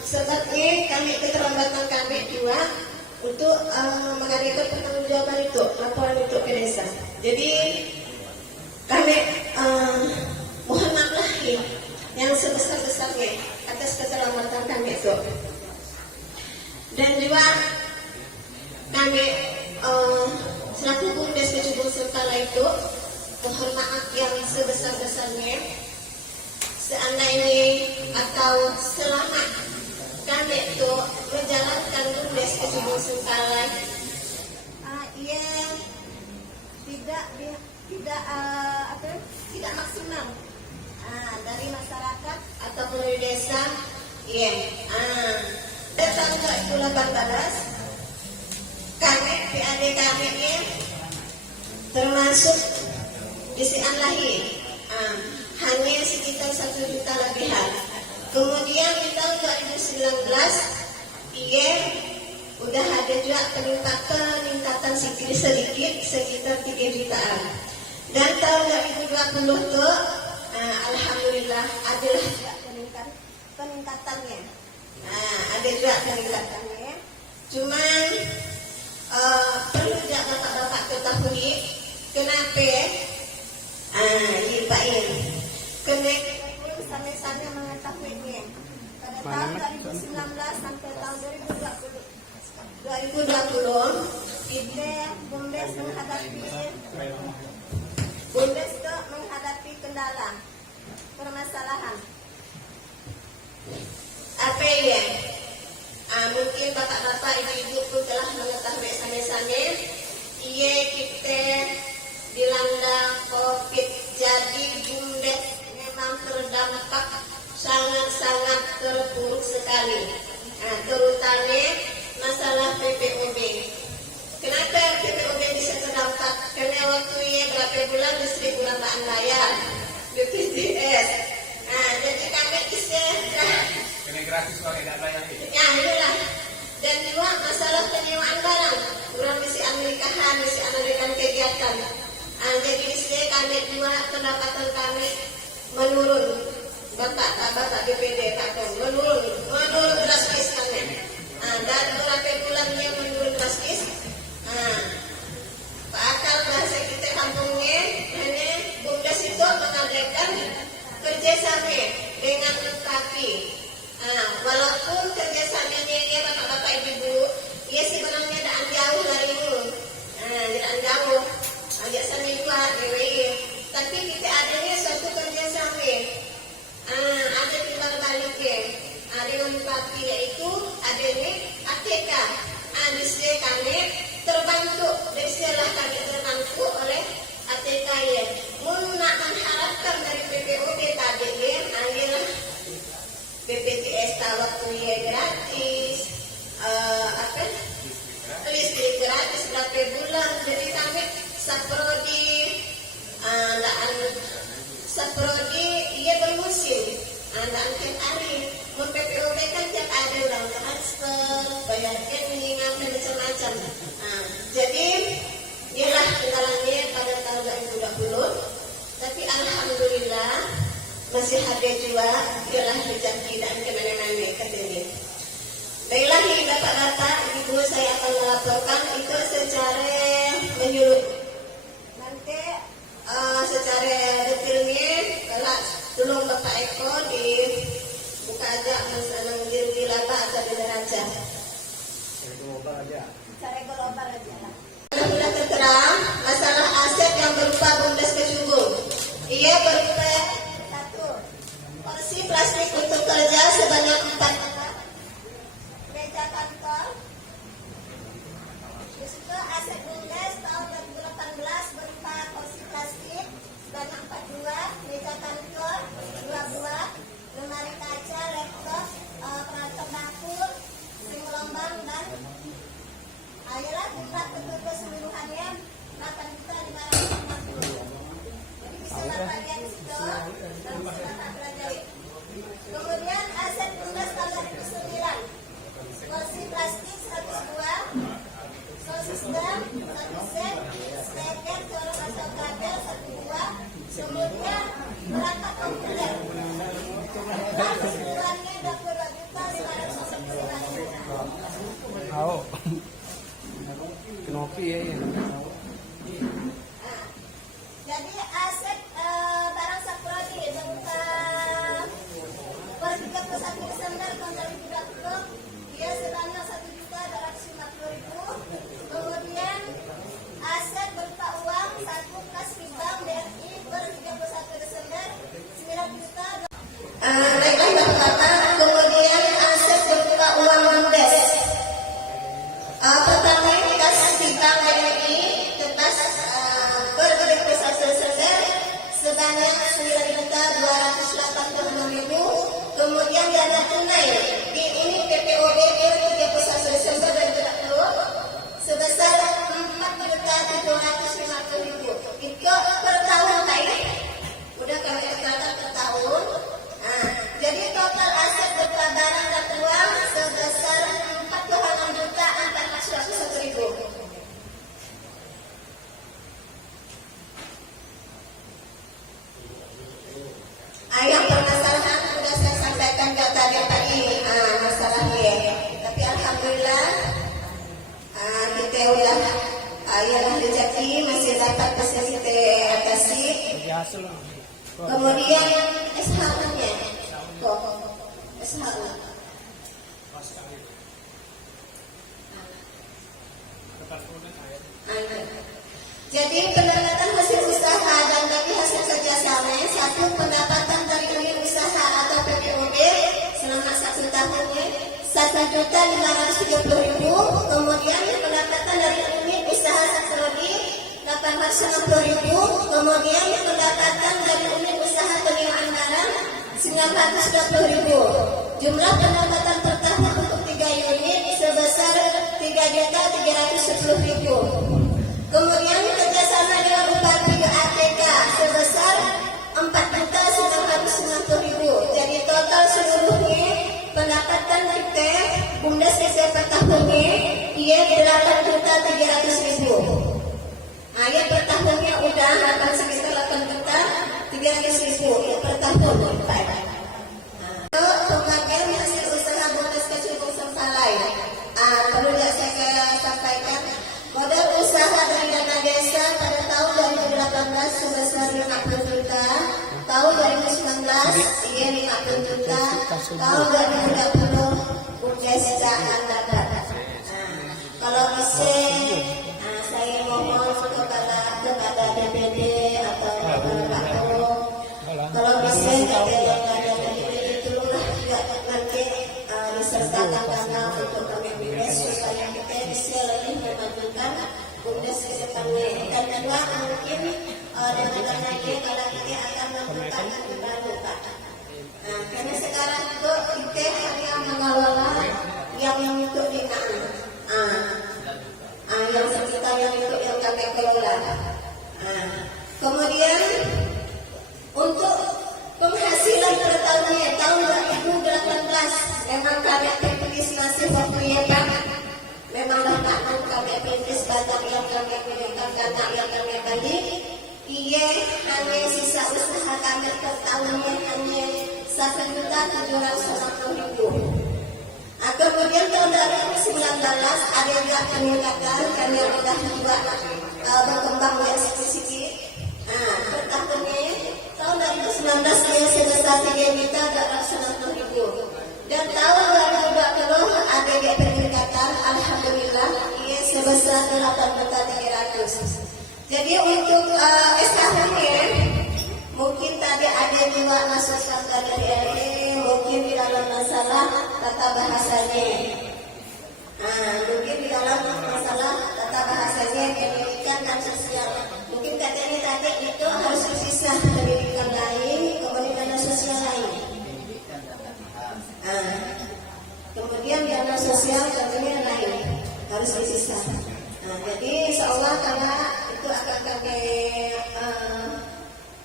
sebabnya kami keterlambatan kami juga untuk mengadakan pertanggungjawaban itu, laporan itu ke desa. Jadi kami mohon maaf lahir yang sebesar-besarnya atas keterlambatan kami itu. Dan juga kami selaku BUMDes Kecubung Sengkalai itu mohon maaf yang sebesar-besarnya seandainya atau selama kami itu menjalankan BUMDes Kecubung Sengkalai tidak maksimal dari masyarakat ataupun dari desa. Dan tahun 2018 kami PAD kami termasuk isian lahir hanya sekitar 1 juta lebihan. Kemudian di tahun 2019 udah ada juga peningkatan sedikit sekitar 3 jutaan. Dan tahun 2020 tuh alhamdulillah adalah juga peningkatannya. Ada juga peningkatannya. Cuman perlu juga bapak-bapak ketahui kenapa Ibain kenapa sampai mengetahuinya pada tahun 2019 sampai tahun 2020 kita BUMDes menghadapi kendala permasalahan apa ya? Mungkin bapak-bapak, ibu-ibu pun telah mengetahui sama-sama. Kita dilanda COVID, jadi BUMDes memang terdampak sangat-sangat terpuruk sekali. Terutama masalah PPOB. Kenapa PPOB bisa terdampak? Karena waktu berapa bulan listrik bulan tak bayar BPJS. Jadi kami bisa Kena gratis kalau tidak bayar. inilah. Dan juga masalah penyewaan barang. Kurang misi Amerikahan, misi Amerikan kegiatan. Jadi bisa kami juga pendapatan kami menurun. Bapak BPD menurun drastis kami. Dan berapa bulannya menurun drastis. Rapi yaitu adanya ATK. Disini kami terbantu, disilah kami terbantu oleh ATK ya. Nak mengharapkan dari PPOB tadi ya, adalah BPJS waktu ya gratis, listrik gratis berapa bulan. Jadi kami saprodi ia bermusim. Anda angkat hari, mun PPOB kan tiap ada uang transfer, bayar rekening, apa macam-macam. Jadi inilah kendalanya pada tahun 2020. Tapi alhamdulillah masih ada juga ialah rezeki dan kemana-mana katanya. Baiklah bapak-bapak, ibu saya akan melaporkan itu secara menyeluruh. Nanti secara detailnya kalau tolong Bapak Eko dibuka aja masalah di laba atau di neraca. Cara global aja lah. Sudah tertera masalah aset yang berupa bumdes kecubung. Ia berupa 1. Kursi plastik untuk kerja sebanyak 4. Meja kantor. Di situ aset bumdes tahun 2018 berupa kursi plastik sebanyak 4 meja kantor 2 buah, lemari kaca, laptop, peralatan dapur, sink gelombang dan ayolah jumlah bentuk keseluruhannya 8.550. Jadi bisa Bapak lihat di situ dan bisa Bapak pelajari. Kemudian aset bumdes tahun 2009, kursi plastik 100 buah, sosis-dam 1 set, steker corong atau kabel 1 buah, kemudian perangkat komputer. Dan keseluruhannya 22.599. Jadi aset barang saprodi berupa per 31 Desember tahun 2020 dia sebanyak 1.250.000. Kemudian aset berupa uang 1 kas bank BRI per 31 Desember 9 juta. Baiklah bapak-bapak, kemudian aset berupa uang bumdes. Pertama kas bank BRI kertas per 31 Desember sebanyak 9.286.000. Kemudian dana tunai di ini PPOB per 31 Desember 2020 sebesar 4.750.000. Itu per tahun baik. Udah kami katakan per tahun. Jadi total aset berupa barang dan uang sebesar 46.401.000. Yang permasalahan sudah saya sampaikan ke tadi masalahnya. Tapi alhamdulillah kita udah ayalah rezeki masih dapat bisa kita atasi. Kemudian SHU-nya kok SHU. Jadi pendapatan hasil usaha dan dari hasil kerjasama 1 pendapatan dari unit usaha atau PPOB selama 1 tahunnya 1.530.000. Kemudian pendapatan dari unit usaha saprodi 860.000. Kemudian pendapatan dari unit usaha penyewaan barang 920.000. Jumlah pendapatan per tahun untuk 3 unit sebesar 3.310.000. Kemudian kerjasama dengan Bupati ATK sebesar 4.990.000. Jadi total seluruhnya pendapatan kita bumdes desa per tahunnya ia 8.300.000. Ya per tahunnya udah sekitar 8.300.000 ya per tahun. Pembagian hasil usaha bumdes kecubung Sempalai. Perlu saya sampaikan modal usaha dari dana desa pada tahun 2018 sebesar 50 juta, tahun 2019 ia 50 juta, tahun 2020 bumdes jangan dapat. Kalau bisa saya mohon kepada DPD atau Pak kalau bisa ada DPD tolonglah juga nanti bisa Bumdes ke depannya. Dan kedua mungkin dengan karenanya kalau kita akan melakukan yang baru Pak. Nah, karena sekarang itu kita hanya mengelola yang untuk binaan. Yang sekitar yang itu yang kami kelola. Kemudian untuk penghasilan per tahunnya tahun 2018 memang kami perintis masih waktu ya Pak. Memanglah takkan kami perintis banyak yang kami berikan dana yang kami bagi. Iya hanya sisa usaha kami per tahunnya hanya 1.750.000. Kemudian tahun 2019 ada juga peningkatan kami sudah juga berkembang ya sedikit. Per tahunnya tahun 2019 saya sebesar 3.260.000 dan tahun 2020 ada juga peningkatan alhamdulillah ia sebesar 8.300. Jadi untuk SKH-nya mungkin tadi ada juga masukan dari RT mungkin di dalam masalah tata bahasanya. Mungkin di dalam masalah tata bahasanya pendidikan dan sosial. Mungkin katanya tadi itu harus dipisah pendidikan lain, kemudian dana sosial lain. Kemudian dana sosial tentunya lain harus dipisah. Jadi insya Allah karena itu akan kami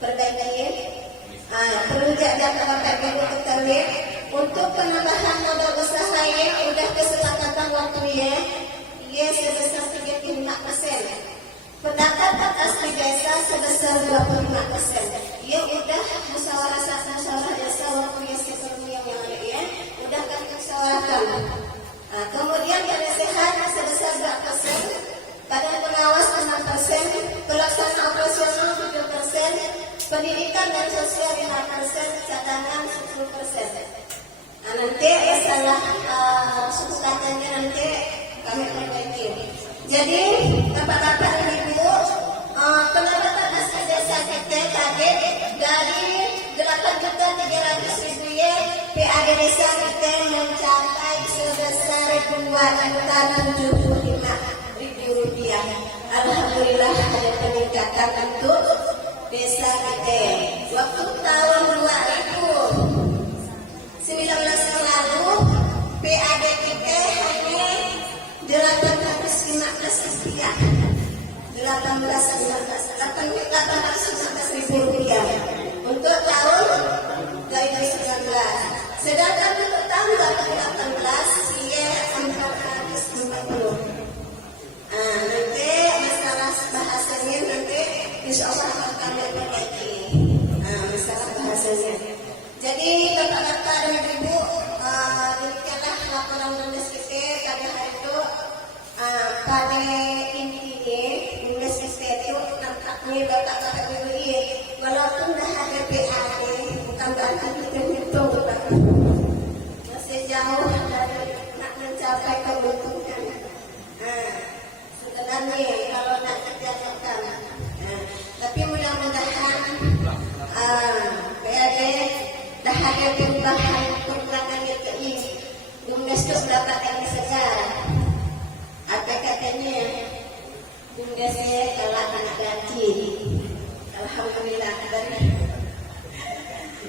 perbaiki. Perlu jaga Bapak Ibu ketahui untuk penambahan modal usaha yang sudah kesepakatan waktu ya sebesar 35%. Pendapatan asli desa sebesar 25%. Ya udah musyawarah desa waktu ya sebelum yang ada ya udah kami musyawarahkan. Kemudian penasehat sebesar 2%, badan pengawas 6%, pelaksana operasional 7%. Pendidikan dan sosial 5%, cadangan 10%. Nanti salah susutannya nanti kami perbaiki. Jadi Bapak-bapak Ibu, pendapatan asli desa kita tadi dari 8.300.000 ya, PAD desa kita mencapai sebesar 2.075.000 rupiah. Alhamdulillah ada peningkatan untuk desa kita. Waktu tahun 2019 lalu PAD kita hanya 815 rupiah. 815.000 rupiah untuk tahun 2019. Sedangkan untuk tahun 2018 ia 440. Nanti masalah bahasanya nanti insya Allah akan kami perbaiki masalah bahasanya. Jadi Bapak-bapak dan Ibu, demikianlah laporan BUMDes kita pada hari itu. Pada intinya BUMDes kita itu nampaknya Bapak-bapak Ibu ini walaupun dah ada PAD bukan berarti kita hitung masih jauh dari nak mencapai kebutuhan. Sebenarnya kalau nak kerjakan, tapi mudah-mudahan PAD dah ada perubahan itu ini. BUMDes itu mendapatkan sejarah. Apa katanya? BUMDes kalah anak laki. Alhamdulillah.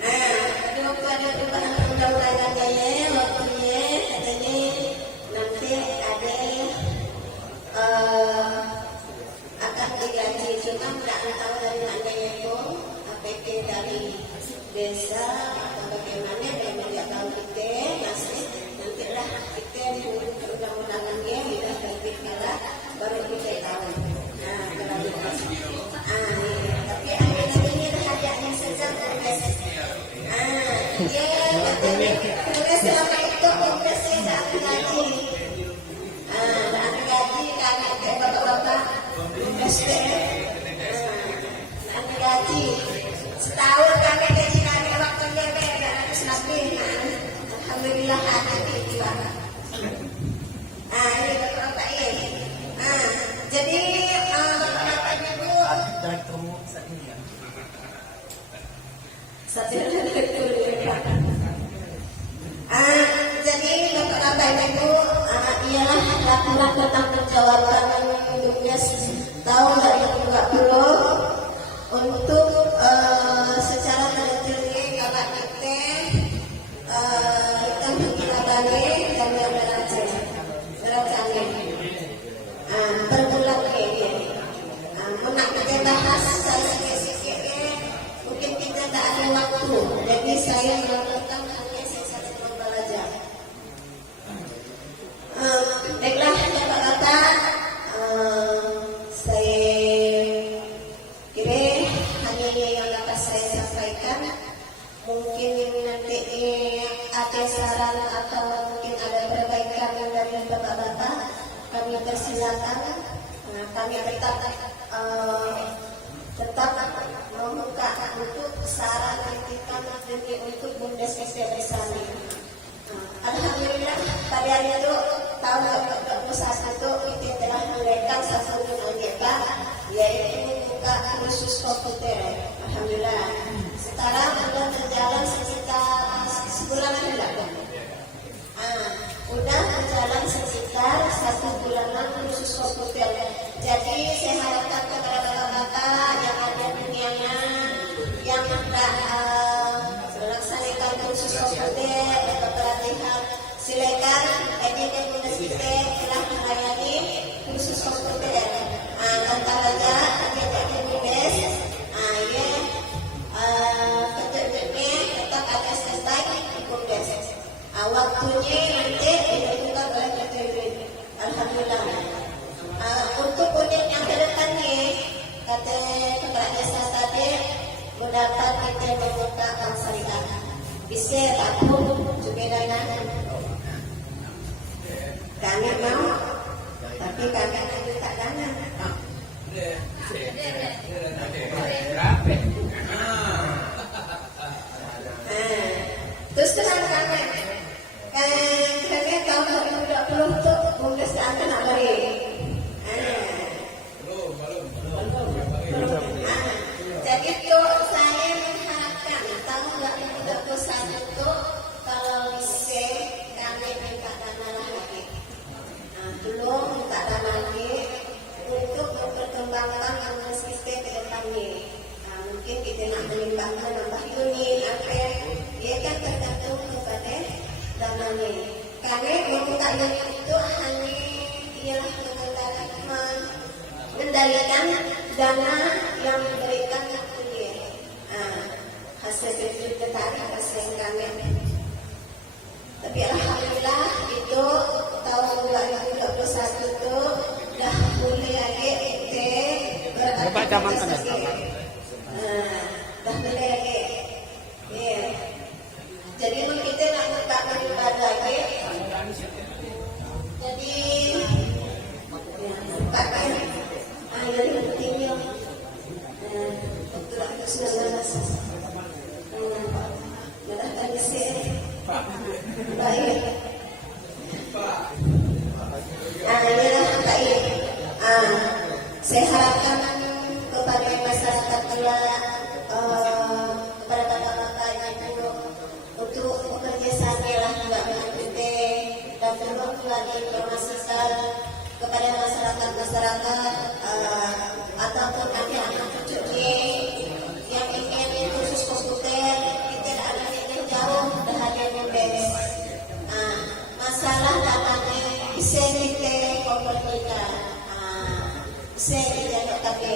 Ada waktu ada perubahan undang-undangannya ya, waktunya katanya nanti ada akan diganti, cuma tidak tahu dari mana itu APK dari desa atau bagaimana yang tidak tahu kita masih nantilah kita mengurus undang-undangannya kita terbit kalah baru kita tahu. Tapi ini hadiahnya saja BUMDes. BUMDes selama itu BUMDes tidak ada gaji. Ada gaji karena bapak-bapak BUMDes ada gaji. Setahun kami gaji kami waktunya beda 200 lebih. Alhamdulillah ada itu bapak. Ini bapak-bapak ini. Jadi bapak-bapak Ibu jadi bapak-bapak Ibu ialah laporan pertanggungjawaban BUMDes tahun 2020 untuk secara terdetail kakak kita kita menghilangkan dan berancang per bulan nak kita bahas sikit-sikit mungkin kita tak ada waktu, jadi saya melakukan hanya satu pembelajar. Baiklah kakak-kakak, saya kira hanya yang dapat saya sampaikan. Mungkin nanti ada saran atau mungkin ada perbaikan dari bapak-bapak, kami persilakan. Kami tetap membuka untuk saran kritikan untuk BUMDes SD bersama. Alhamdulillah pada hari itu tahun 2021 kita telah melakukan satu agenda yaitu membuka kursus komputer. Alhamdulillah sekarang sudah berjalan sekitar sebulan sudah berjalan sekitar 1 bulanan kursus komputer. Jadi saya harapkan kepada bapak-bapak yang ada dunianya yang hendak melaksanakan kursus komputer atau pelatihan, silakan Edi BUMDes kita telah melayani kursus komputer. Antaranya Edi BUMDes, petunjuknya tetap ada selesai di BUMDes. Waktunya nanti dilakukan oleh Edi. Alhamdulillah. Untuk unit yang ke depannya, kata kepala desa tadi, mendapat kita membuka bank syariah. Bisa tak pun juga dana. Kami mau, tapi kami ada tak dana. Terus terang kami tahun 2020 tu BUMDes akan nak beri. Jadi itu saya mengharapkan tahun 2021 itu kalau bisa kami minta dana lagi. Belum minta dana lagi untuk memperkembangkan BUMDes kita ke depannya. Mungkin kita nak menimbangkan nambah unit apa dia kan tergantung kepada dananya. Kami membuka unit itu hanya ialah mengendalikan dana yang diberikan ke dia. Hasil kredit tertarik hasil kami. Tapi alhamdulillah itu tahun 2021 itu dah mulai lagi kita beraktivitas lagi. Dah mulai lagi. Jadi kita nak buka beribadah lagi. Jadi pakai air pentingnya untuk sudah merahkan mesin baik. Baik. Saya harapkan kepada masyarakat pula kepada bapak-bapak ibu untuk bekerja sama lah dengan kita dan belum lagi informasikan kepada masyarakat ataupun anak-anak cucunya yang ingin kursus komputer. Kita ada yang jauh dari BUMDes. Masalah namanya bisa kita komunikasikan, bisa dijaga tapi.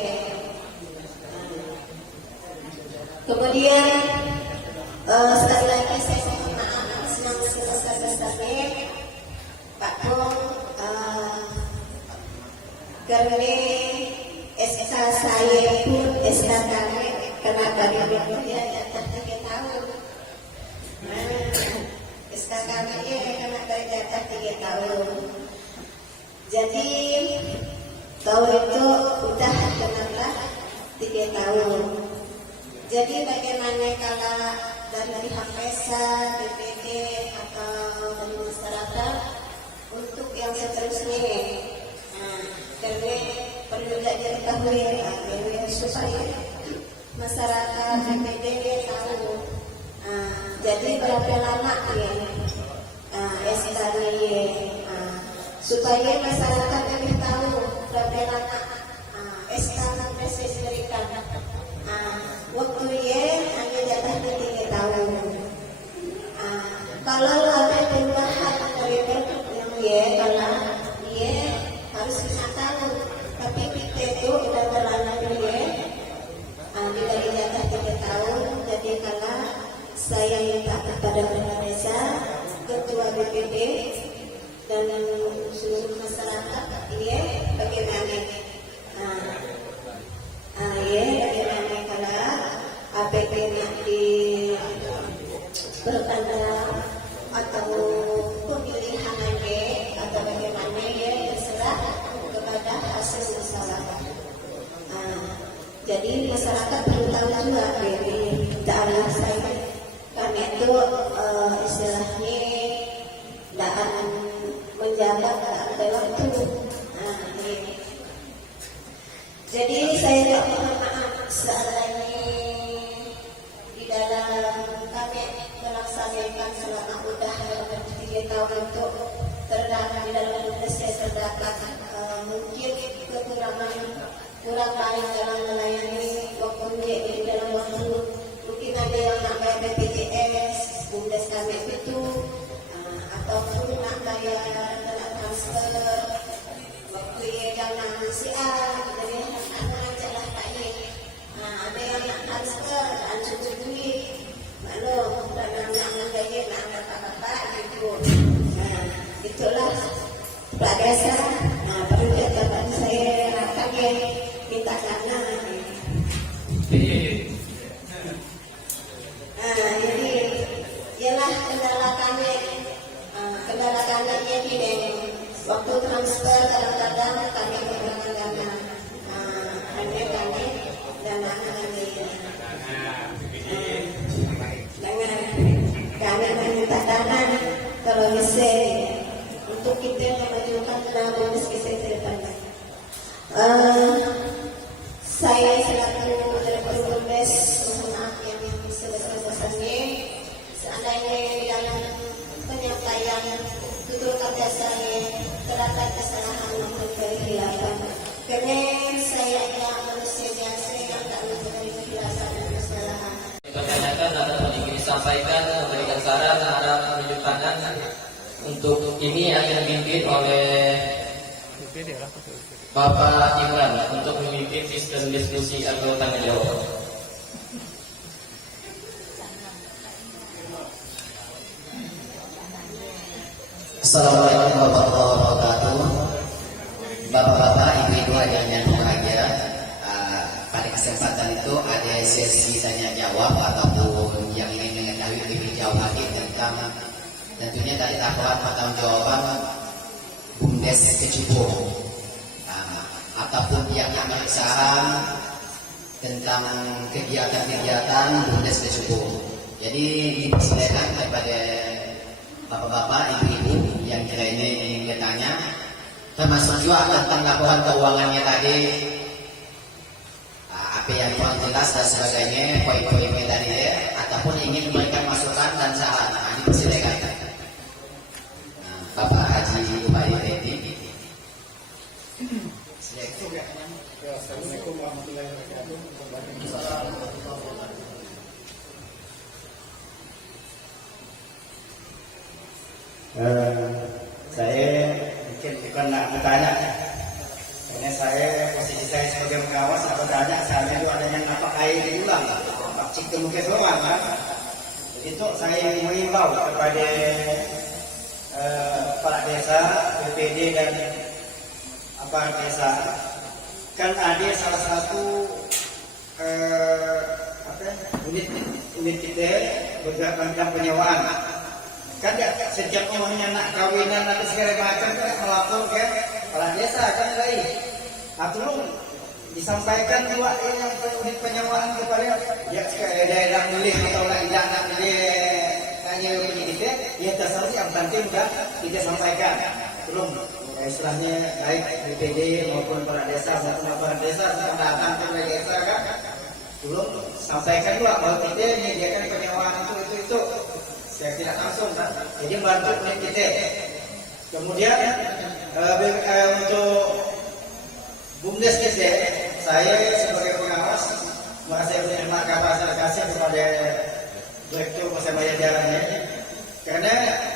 Kemudian sekali lagi saya mohon maaf senang sebesar-besarnya Pak Pung karena SK saya pun SK kami karena dari dia jatah 3 tahun. SK kami karena dari jatah 3 tahun. Jadi tahun itu udah kenapa 3 tahun. Jadi bagaimana kalau dari HPSA, DPD atau dari masyarakat untuk yang seterusnya? Karena perlu diketahui supaya masyarakat DPD tahu. Jadi berapa lama ya SK supaya masyarakat lebih tahu bagaimana SK proses berikan waktu ya hanya jatah 3 tahun. Kalau ada perubahan dari pergub yang kalau dia harus 5 tahun, tapi kita itu udah terlanjur diberi jatah 3 tahun. Jadi kalau saya minta kepada kepala desa, ketua BPD dan seluruh masyarakat, bagaimana bagaimana kalau APP di bertanda atau pemilihan atau bagaimana terserah kepada hasil masyarakat. Jadi masyarakat perlu tahu juga dari daerah saya, karena itu istilahnya daan menjabat dalam waktu. Jadi saya mohon maaf seandainya di dalam kami melaksanakan selama udah 3 tahun itu terdapat di dalam Indonesia terdapat mungkin kekurangan kurang baik dalam melayani waktu di dalam waktu. Mungkin ada yang nak bayar BPJS, BUMDes kami itu ataupun nak bayar dana transfer waktu dana CR dari jalan kaya. Ada yang nak transfer dan cuci duit, lalu dana nak gaya nak apa-apa gitu. Itulah Pak Desa. Perlu jabatan saya rakyat minta karena. Jadi ialah kendala kami ini waktu transfer kadang-kadang kami kekurangan dana, hanya kami dana kami meminta dana kalau bisa untuk kita memajukan bonus kita ke depannya. Saya selaku Direktur BUMDes mohon maaf yang sebesar-besarnya seandainya dalam penyampaian tutur kata saya terdapat kesalahan maupun kehilafan. Karena saya adalah manusia biasa yang tak melakukan kehilafan dan kesalahan. Pertanyakan atau ingin disampaikan, memberikan saran terhadap penunjuk kanan untuk ini akan dipimpin oleh Bapak Imran untuk memimpin sistem diskusi atau tanya jawab. Assalamualaikum warahmatullahi wabarakatuh. Bapak-bapak, ibu-ibu hadirin yang berbahagia, pada kesempatan itu ada sesi tanya jawab ataupun yang ingin mengetahui lebih jauh lagi tentang tentunya dari laporan pertanggungjawaban BUMDes Kecubung ataupun yang pemeriksaan tentang kegiatan-kegiatan BUMDes Kecubung. Jadi dipersilakan kepada bapak-bapak, ibu-ibu yang kira ini ingin bertanya, termasuk juga tentang laporan keuangannya tadi, apa yang kurang jelas dan sebagainya, poin-poinnya tadi ataupun ingin memberikan masukan dan saran, dipersilakan. Bapak Haji Ubaid Reddy. Assalamualaikum warahmatullahi wabarakatuh. Saya mungkin bukan nak bertanya, karena saya posisi saya sebagai pengawas nak bertanya, saya itu ada yang nampak air diulang, cik kemuka soal kan. Jadi itu saya mengimbau kepada kepala desa, BPD dan aparat desa, kan ada salah satu unit kita bergerak tentang penyewaan. Kan setiap orangnya nak kawinan nanti segala macam kan melapor ke kepala desa kan lagi. Tolong disampaikan juga yang unit penyewaan kepada ya daerah milih atau tidak nak milih tanya kita, ya terserah yang penting kan kita sampaikan. Belum istilahnya baik BPD maupun kepala desa maupun aparat desa yang datang ke desa kan, belum sampaikan juga bahwa kita menyediakan penyewaan itu. Saya tidak langsung kan, jadi bantu kita Kemudian untuk BUMDes kita, saya sebagai pengawas merasa berterima kasih kepada Direktur Persebaya Jalannya, karena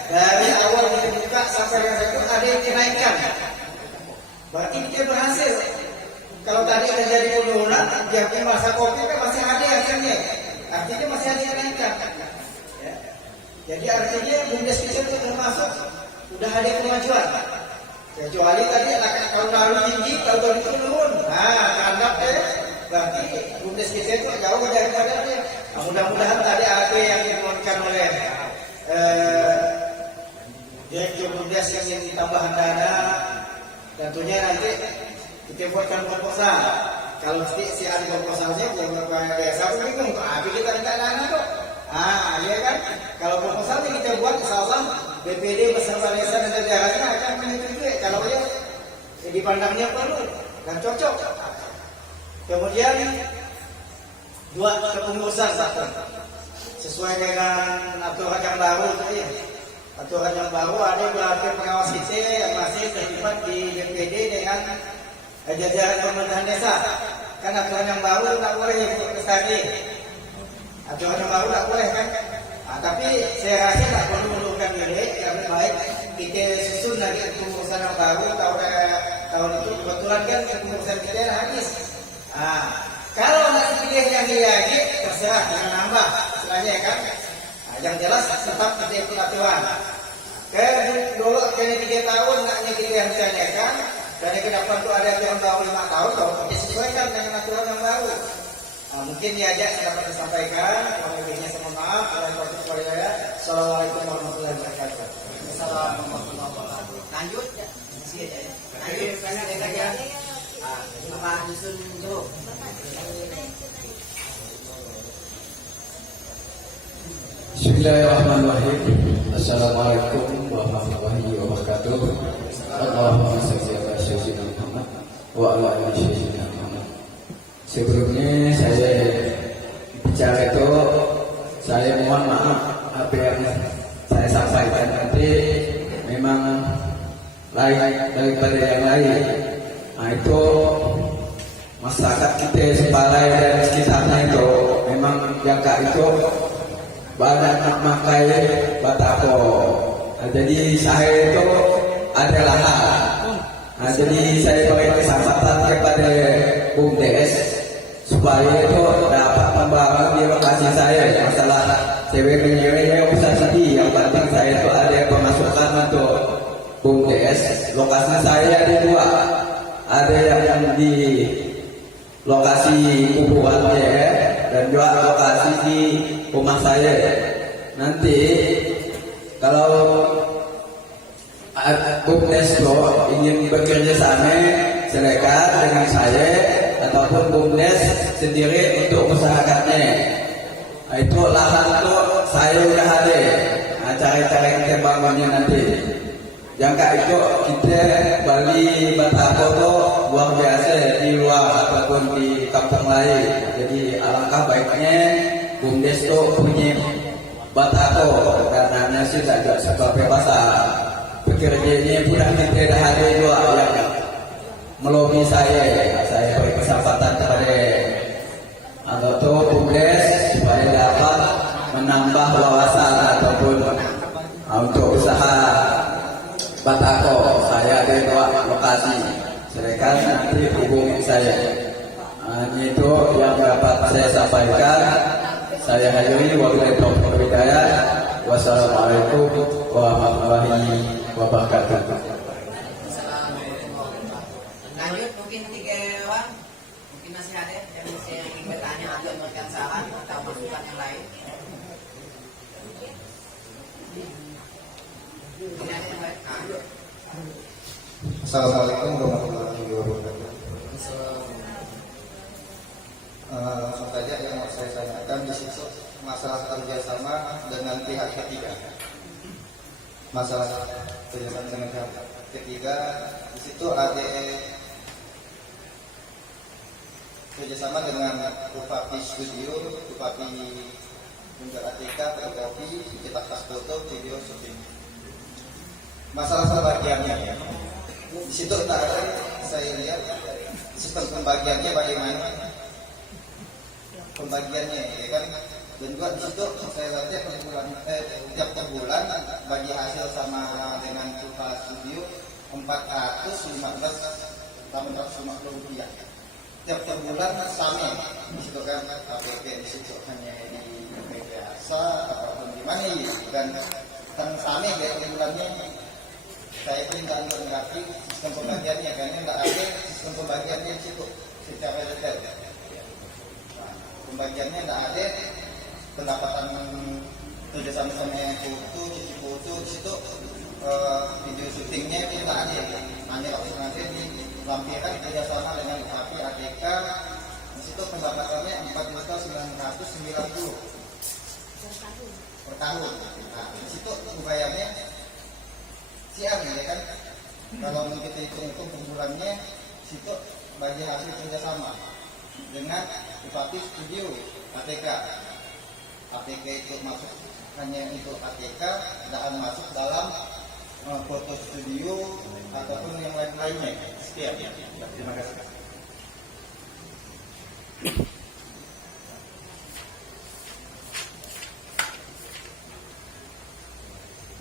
dari awal kita buka sampai yang itu ada yang kenaikan. Berarti kita berhasil. Kalau tadi terjadi penurunan, yang masa kopi kan masih ada hasilnya. Artinya masih ada kenaikan. Ya. Jadi artinya BUMDes kita itu termasuk sudah ada kemajuan. Kecuali tadi kalau lalu tinggi, kalau tadi turun. Nah, tanda berarti BUMDes kita itu jauh daripada dia. Nah, mudah-mudahan tadi apa yang dimohonkan oleh Direktur BUMDes yang ditambahan dana, tentunya nanti kita buatkan proposal. Kalau si ada proposalnya, beberapa desa pun bingung, tapi kita minta dana kok. Ah, iya kan? Kalau proposalnya kita buat, insyaallah BPD beserta desa dan negaranya akan menyetujui. Kalau ya dipandangnya perlu dan cocok. Kemudian dua kepengurusan satu sesuai dengan aturan yang baru tadi. Aturan yang baru ada beberapa pengawas kita yang masih terlibat di BPD dengan jajaran pemerintahan desa. Kan aturan yang baru tak boleh ikut lagi. Aturan yang baru tak boleh kan. Nah, tapi saya rasa tak perlu mengundurkan diri. Lebih baik kita susun lagi kepengurusan yang baru. Tahun itu kebetulan kan kepengurusan kita habis. Nah, kalau nak pilih yang lagi terserah jangan nambah istilahnya kan. Nah, yang jelas tetap kita ikut aturan. Dulu kena 3 tahun naknya kita rencanakan. Dan yang ke depan itu ada aturan baru 5 tahun, kalau kita sesuaikan dengan aturan yang baru. Nah, mungkin diajak saya dapat disampaikan. Kurang lebihnya saya mohon maaf. Assalamualaikum warahmatullahi wabarakatuh. Assalamualaikum warahmatullahi wabarakatuh. Lanjut ya. Masih aja ya. Lanjut pendek aja. Bapak Dusun dulu. Bismillahirrahmanirrahim. Assalamualaikum warahmatullahi wabarakatuh. Allahumma shalli ala sayyidina Muhammad wa ala ali sayyidina Muhammad. Sebelumnya saya bicara itu saya mohon maaf apa yang saya sampaikan nanti memang lain daripada yang lain. Nah, itu masyarakat kita Sepalai dan sekitarnya itu memang jaga itu banyak memakai batako. Nah, jadi saya itu ada lahan. Nah, jadi saya beri kesempatan kepada BUMDes supaya itu dapat membangun di lokasi saya. Masalah cewek-ceweknya bisa sedih. Yang penting saya itu ada pemasukan untuk BUMDes. Lokasi saya ada 2. Ada yang di lokasi kuburannya dan juga lokasi di rumah saya. Nanti kalau BUMDes ingin bekerja sama silakan dengan saya ataupun BUMDes sendiri untuk masyarakatnya. Nah, itu lahan itu saya udah ada. Nah, cara-cara kita bangunnya nanti. Jangka itu kita Bali batako itu luar biasa di luar ataupun di kampung lain. Jadi alangkah baiknya BUMDes itu punya batako karena nasi tak ada sebab pasar. Pekerjanya pun kita dah ada 2 yang melobi saya beri kesempatan kepada atau BUMDes supaya dapat menambah wawasan ataupun untuk usaha batako. Saya ada 2 lokasi. Silakan nanti hubungi saya. Itu yang dapat saya sampaikan. Saya akhiri wabillahi taufiq wal hidayah. Wassalamualaikum warahmatullahi wabarakatuh. Lanjut mungkin 3 orang. Mungkin masih ada yang ingin bertanya atau memberikan saran atau masukan yang lain. Mungkin ada yang lain. Assalamualaikum warahmatullahi wabarakatuh. Langsung saja yang mau saya tanyakan di situ masalah kerjasama dengan pihak ketiga. Masalah kerjasama dengan pihak ketiga di situ ada kerjasama dengan Bupati Studio, Bupati Bundaran Atika, fotokopi, cetak tas foto, video, syuting. masalah pembagiannya ya. Di situ tak ada saya lihat sistem pembagiannya bagaimana pembagiannya ya kan, dan juga di situ saya lihat tiap per bulan bagi hasil sama dengan Tufa Studio 415 rupiah tiap per bulan sama di situ kan. KPP di situ hanya di biasa ataupun di mana ya, dan sama ya per bulannya. Saya pun tidak mengerti sistem pembagiannya karena tidak ada sistem pembagiannya di situ secara detail. Nah, pembagiannya tidak ada, pendapatan kerjasama sama yang foto, cuci foto di situ, video syutingnya itu tidak ada. Hanya nanti dilampirkan kerjasama dengan UAP ATK. Di situ pendapatannya 4.990 per tahun. Nah, di situ upayanya siang ya kan, kalau kita hitung per bulannya situ bagi hasil kerjasama dengan Bupati Studio ATK. ATK itu masuk hanya untuk ATK, tidak masuk dalam foto studio ataupun yang lain-lainnya. Sekian ya. Terima kasih.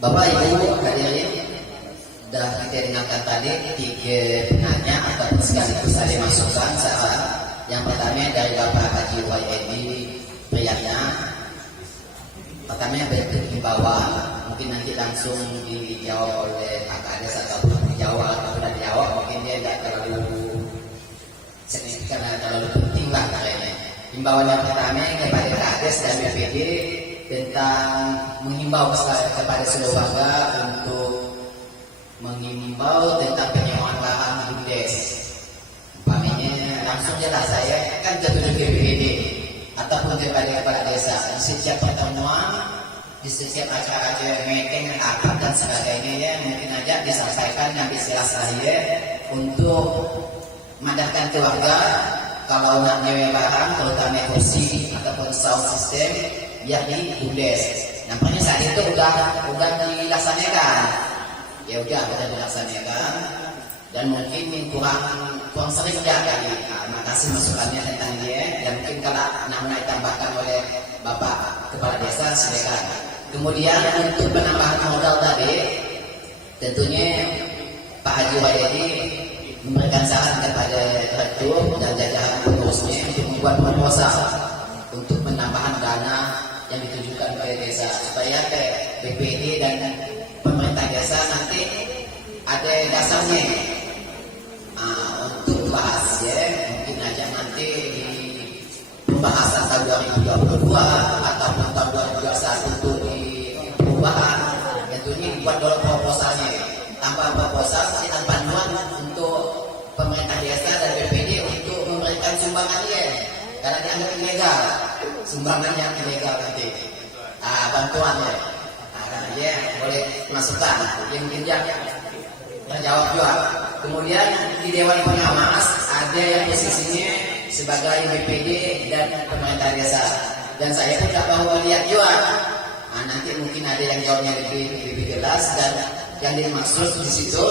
Bapak Ibu hadirin, dah kita dengarkan tadi 3 penanya atau sekaligus saya masukkan saat yang pertama dari Bapak Haji Wahyudi Priyatna. Pertama bentuk himbauan, mungkin nanti langsung dijawab oleh Pak Kades atau dijawab atau sudah dijawab, mungkin dia tidak terlalu signifikan, terlalu penting lah kayaknya. Himbauan yang pertama kepada Kades dan BPD tentang menghimbau kepada seluruh warga untuk mengimbau tentang penyewaan lahan BUMDes. Umpamanya langsung jelas saya kan ketua BPD ataupun kepada kepala desa di setiap pertemuan, di setiap acara meeting, akad dan sebagainya ya, mungkin aja disampaikan yang istilah saya untuk madahkan keluarga kalau nak nyewa barang terutama kursi ataupun sound system biar di BUMDes. Nampaknya saat itu udah dilaksanakan. Ya udah dilaksanakan dan mungkin kurang sering ya kali. Makasih masukannya tentang dia, dan mungkin kalau namanya ditambahkan oleh Bapak Kepala Desa silakan. Kemudian untuk penambahan modal tadi, tentunya Pak Haji Wahyudi memberikan saran kepada Direktur dan jajaran pengurusnya untuk membuat proposal untuk penambahan dana yang ditujukan kepada desa supaya BPD dan pemerintah desa nanti ada dasarnya untuk bahas ya, mungkin aja nanti di pembahasan tahun 2022 ataupun tahun 2021 untuk di perubahan, tentunya dibuat dulu proposalnya. Tanpa proposal kita panduan untuk pemerintah desa dan BPD untuk memberikan sumbangannya karena dianggap ilegal, sumbangan yang ilegal nanti bantuannya. Ya, boleh masukkan yang tidak terjawab juga. Kemudian di Dewan Pengawas ada yang posisinya sebagai BPD dan pemerintah desa, dan saya pun tidak mau lihat juga. Nanti mungkin ada yang jawabnya lebih jelas, dan yang dimaksud di situ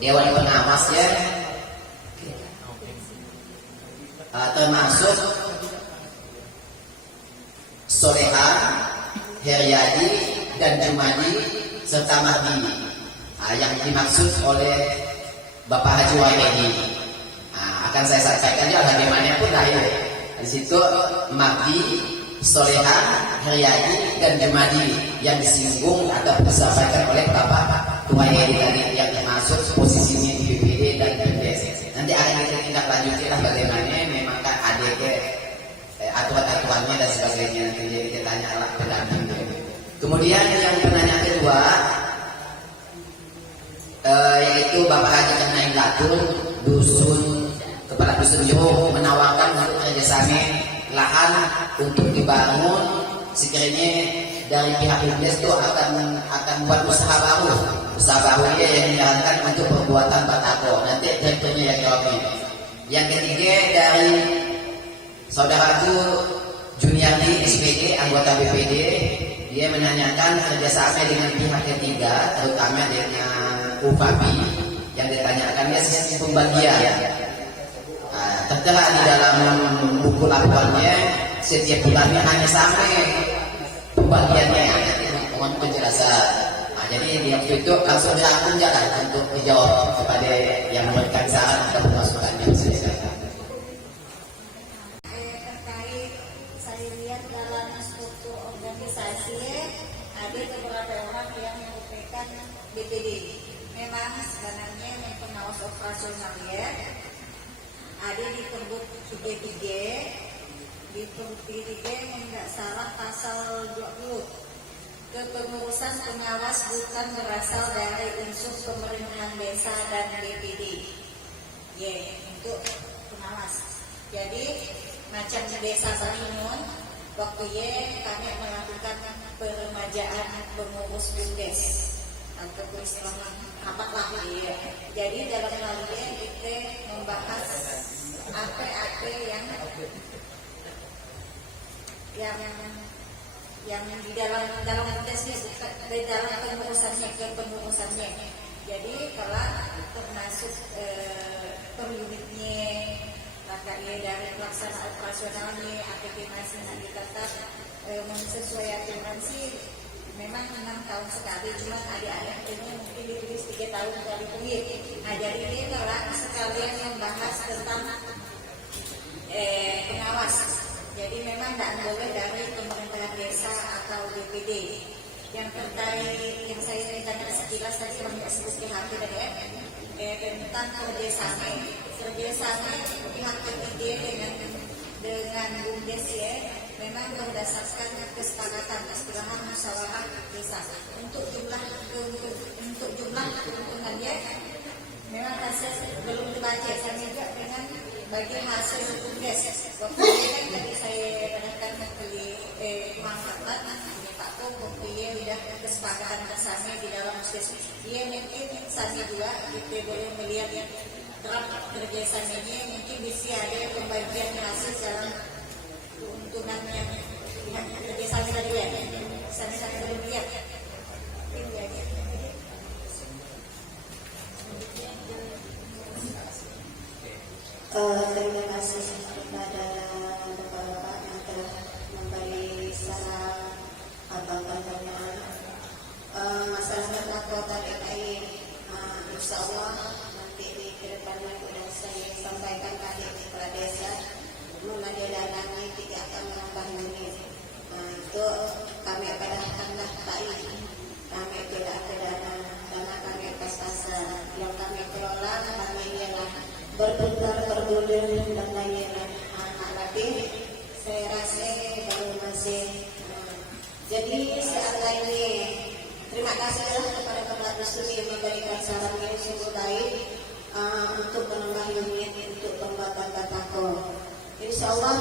Dewan Pengawas ya termasuk Soleha, Heriadi dan Jumadi serta Mahdi yang dimaksud oleh Bapak Haji Wahyudi. Akan saya sampaikan ya bagaimanapun lah ya. Di situ Mahdi, Soleha, Heriadi dan Jumadi yang disinggung atau disampaikan oleh Bapak Wahyudi tadi yang dimaksud posisinya di BPD dan BUMDes. Nanti akan kita tindak lanjuti lah bagaimana memang kan ada aturan-aturannya dan sebagainya, nanti kita tanya lah pendampingnya. Kemudian yang penanya kedua yaitu Bapak Haji Kenain Latul, Kepala Dusun Jeruk menawarkan untuk kerjasama lahan untuk dibangun sekiranya dari pihak BUMDes itu akan buat usaha baru yang dijalankan untuk perbuatan batako. Nanti direkturnya yang jawabnya. Yang ketiga dari saudaraku Juniardi SPD, anggota BPD, dia menanyakan kerjasama dengan pihak ketiga, terutama dengan UPAPI yang ditanyakan dia sistem pembagian. Tertera di dalam buku laporannya setiap bulannya hanya sampai pembagiannya, mohon penjelasan. Jadi dia waktu itu langsung dilakukan jalan untuk menjawab kepada yang memberikan saran atau masukan yang disampaikan. Terkait saya lihat dalam struktur organisasi ada beberapa orang yang merupakan BPD. Memang sebenarnya yang pengawas operasional ya ada di Perbuk 33, di Perbuk 33 yang tidak salah pasal 20. Kepengurusan pengawas bukan berasal dari unsur pemerintahan desa dan BPD. Untuk pengawas. Jadi macam di desa Saringun, waktu kami melakukan peremajaan pengurus BUMDes atau peristiwa rapat lah Jadi dalam hal ini kita membahas apa yang di dalam BUMDesnya, bukan di dalam kepengurusannya. Jadi kalau termasuk per unitnya, dari pelaksana operasionalnya, APT masih nak ditetap sesuai aturan sih memang 6 tahun sekali, cuma adik-adik ini mungkin ditulis 3 tahun sekali pengir. Nah jadi ini adalah sekalian membahas tentang pengawas. Jadi memang tidak boleh dari pemerintahan desa atau BPD. Yang terkait yang saya ceritakan sekilas tadi banyak sebut pihak tadi tentang kerjasama pihak ketiga dengan BUMDes memang berdasarkan kesepakatan istilahan musyawarah desa. Untuk jumlah keuntungannya memang hasil belum dibaca. Saya juga dengan bagi hasil BUMDes. Waktu kan tadi saya tanyakan beli manfaat Pak Pung, dia sudah kesepakatan bersama di dalam sesi. Dia mungkin sama juga kita boleh melihat yang draft kerjasamanya mungkin bisa ada pembagian hasil dalam keuntungan yang pihak kerjasama tadi ya. Sama-sama belum lihat. Terima kasih kepada Bapak-Bapak yang telah memberi saran atau pertanyaan. Masalah kota DKI, insya Allah nanti di kedepannya sudah saya sampaikan tadi kepala desa menadalangi tidak akan menambah unit. Itu kami akan tambah baik. Kami tidak ada dana kami pas-pasan. Yang kami kelola kami ialah berputar bergulir dan lain-lain. Tapi saya rasa baru masih. Jadi seandainya terima kasihlah kepada Bapak Dusuri yang memberikan saran yang sungguh baik untuk menambah unit untuk pembuatan batako. Insya Allah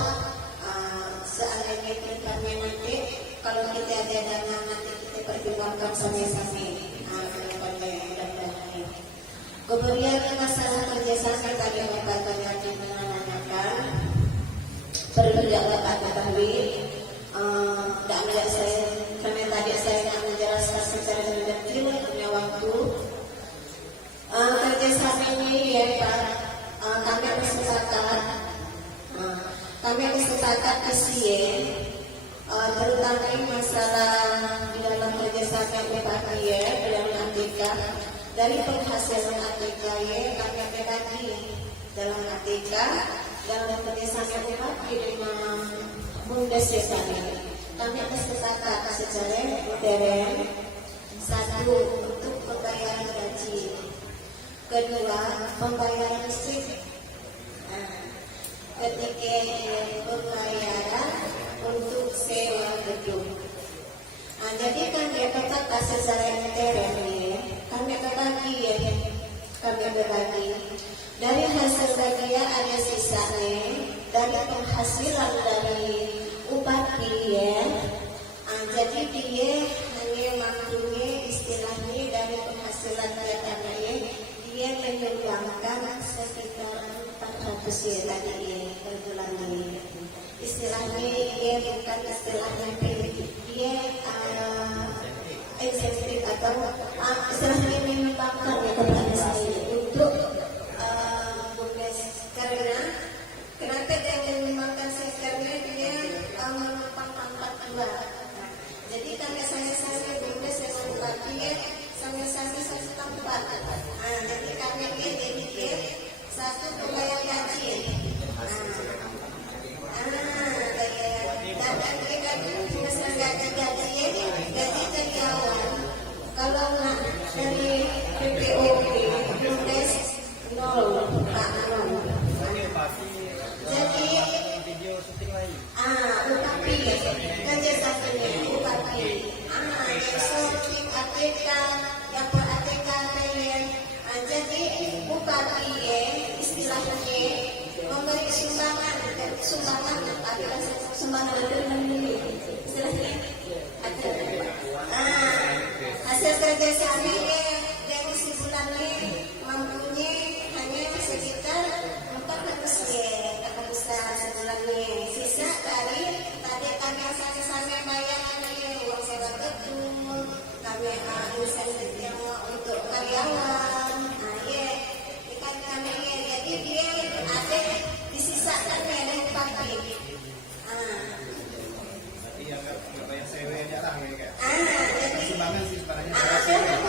seandainya kedepannya nanti kalau kita ada dana nanti kita pertimbangkan sama-sama kedepannya mudah-mudahan. Kemudian masalah kerjasama tadi Bapak tadi menanyakan perlu Bapak ketahui. Tidak saya karena tadi saya nak menjelaskan secara detail punya waktu. Kerjasama ini ya Pak, kami bersepakat kesien terutama masalah di dalam kerjasama BPAP dalam ATK dari penghasilan ATK kami bagi dalam ATK dalam kerjasama BPAP dengan BUMDes desa ini. Kami bersepakat secara modern. Satu, untuk pembayaran gaji. Kedua, pembayaran listrik. Ketiga, pembayaran untuk sewa gedung. Jadi kami bersepakat secara modern ini. Kami berbagi. Dari hasil bagian ada sisanya. Dari penghasilan dari upati jadi dia hanya mampunya istilahnya dari penghasilan daerahnya dia menyumbangkan sekitar 400 tadi per bulan ini. Istilahnya dia bukan istilahnya dia istilahnya menyumbangkan ya kepada saya untuk BUMDes, karena kenapa dia menyumbangkan saya, karena dia menumpang 42. Jadi kakak saya BUMDes dengan bupati sama-sama satu tempat. Jadi kami ini dia satu pembayar gaji. Kalau nak dari PPOP, BUMDes nol, jadi UKAPI kerja satunya UKAPI, yang syuting ATK, yang per ATK kalian, jadi UKAPI istilahnya memberi sumbangan, tapi sumbangan itu istilahnya ada. Hasil kerja kami dari sebulannya mampunya hanya sekitar 400 sebulannya. Sisa dari tadi kami sama-sama bayar uang sewa gedung, kami insentif yang untuk karyawan. Ikan kami jadi dia ada disisakan dari pagi.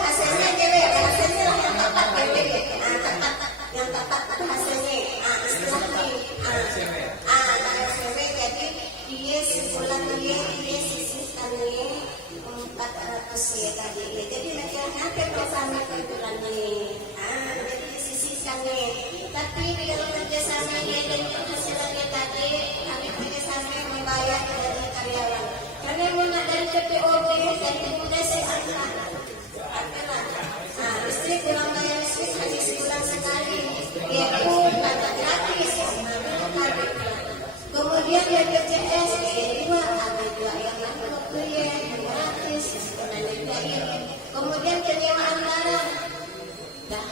Hasilnya jadi hasilnya yang tepat yang tepat hasilnya istilahnya jadi dia sebulan dia sisihkannya 400 ya tadi, jadi nanti hampir bersama per bulannya, jadi disisihkannya. Tapi di dalam kerjasamanya dan penghasilannya tadi kami kerjasama membayar dari karyawan. Karena mana dari PPOP dan BUMDes listrik kurang bayar listrik hanya sebulan sekali, dia pun kata gratis. Kemudian dia BPJS ada dua yang waktu ya gratis. Kemudian penyewaan barang dah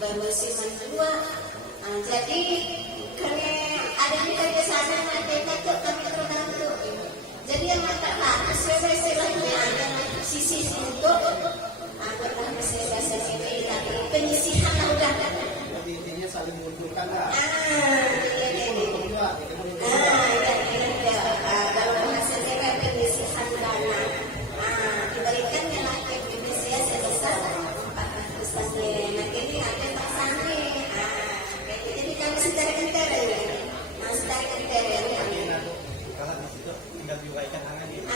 bermusiman 2. Jadi karena ada di kerjasama mereka kami terbantu. Jadi yang mata istilahnya ada sisi untuk anggota bahasa ini tapi penyisihan lah udah. Intinya saling menguntungkan lah. Kalau hasilnya kan penyisihan dana. Diberikannya lah ke Indonesia sebesar 400 yen. Nah ini ada tersangka. Jadi kami secara kriteria. Tinggal diuraikan tangan gitu.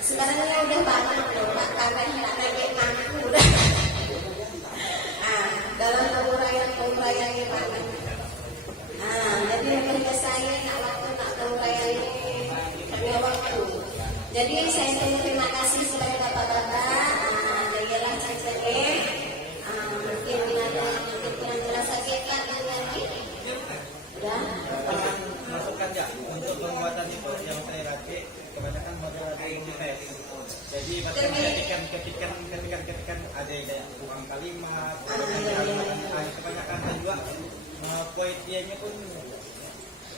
Sebenarnya udah banyak loh, Pak, karena tidak lagi mampu udah. Dalam penguraian ini banyak. Jadi kerja saya nak penguraian ini perlu waktu. Jadi saya terima kasih kepada bapak-bapak. Ialah saya mungkin yang merasa kita nanti. Udah. Masukkan ya untuk pembuatan itu yang saya racik kebanyakan model multiples. Jadi ketikan ada kayak kurang kalimat, kebanyakan juga poetianya pun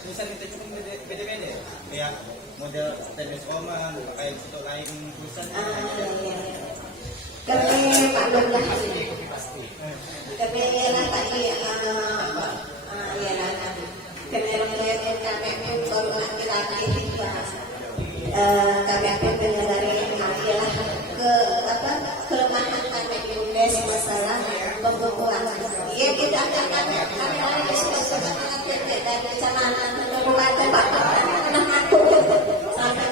tulisan itu pun beda-beda. Ya model Times Roman kayak untuk lain tulisan. Kami Pak Bunda kami ialah tadi ialah kendaraan kami baru laki-laki kami akan menyadari ialah kelemahan kami BUMDes masalah pembukuan. Ia kita akan kami ada sudah dan kecamatan kabupaten Pak aku sampai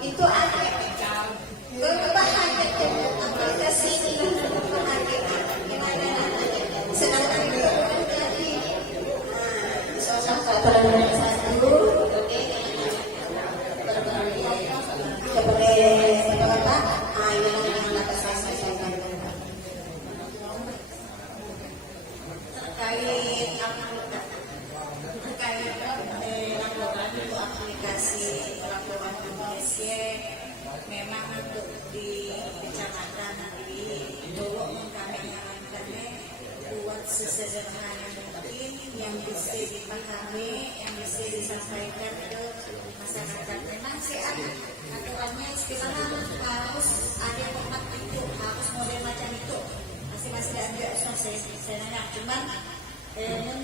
itu ada berbahan aplikasi sedangkan itu jadi satu aplikasi laporan Indonesia memang untuk di kecamatan di Dolo sederhana mungkin yang bisa dipahami, yang bisa disampaikan ke masyarakat. Memang sih aturannya istilahnya harus ada format itu, harus model macam itu. Masih ada saya nanya, cuman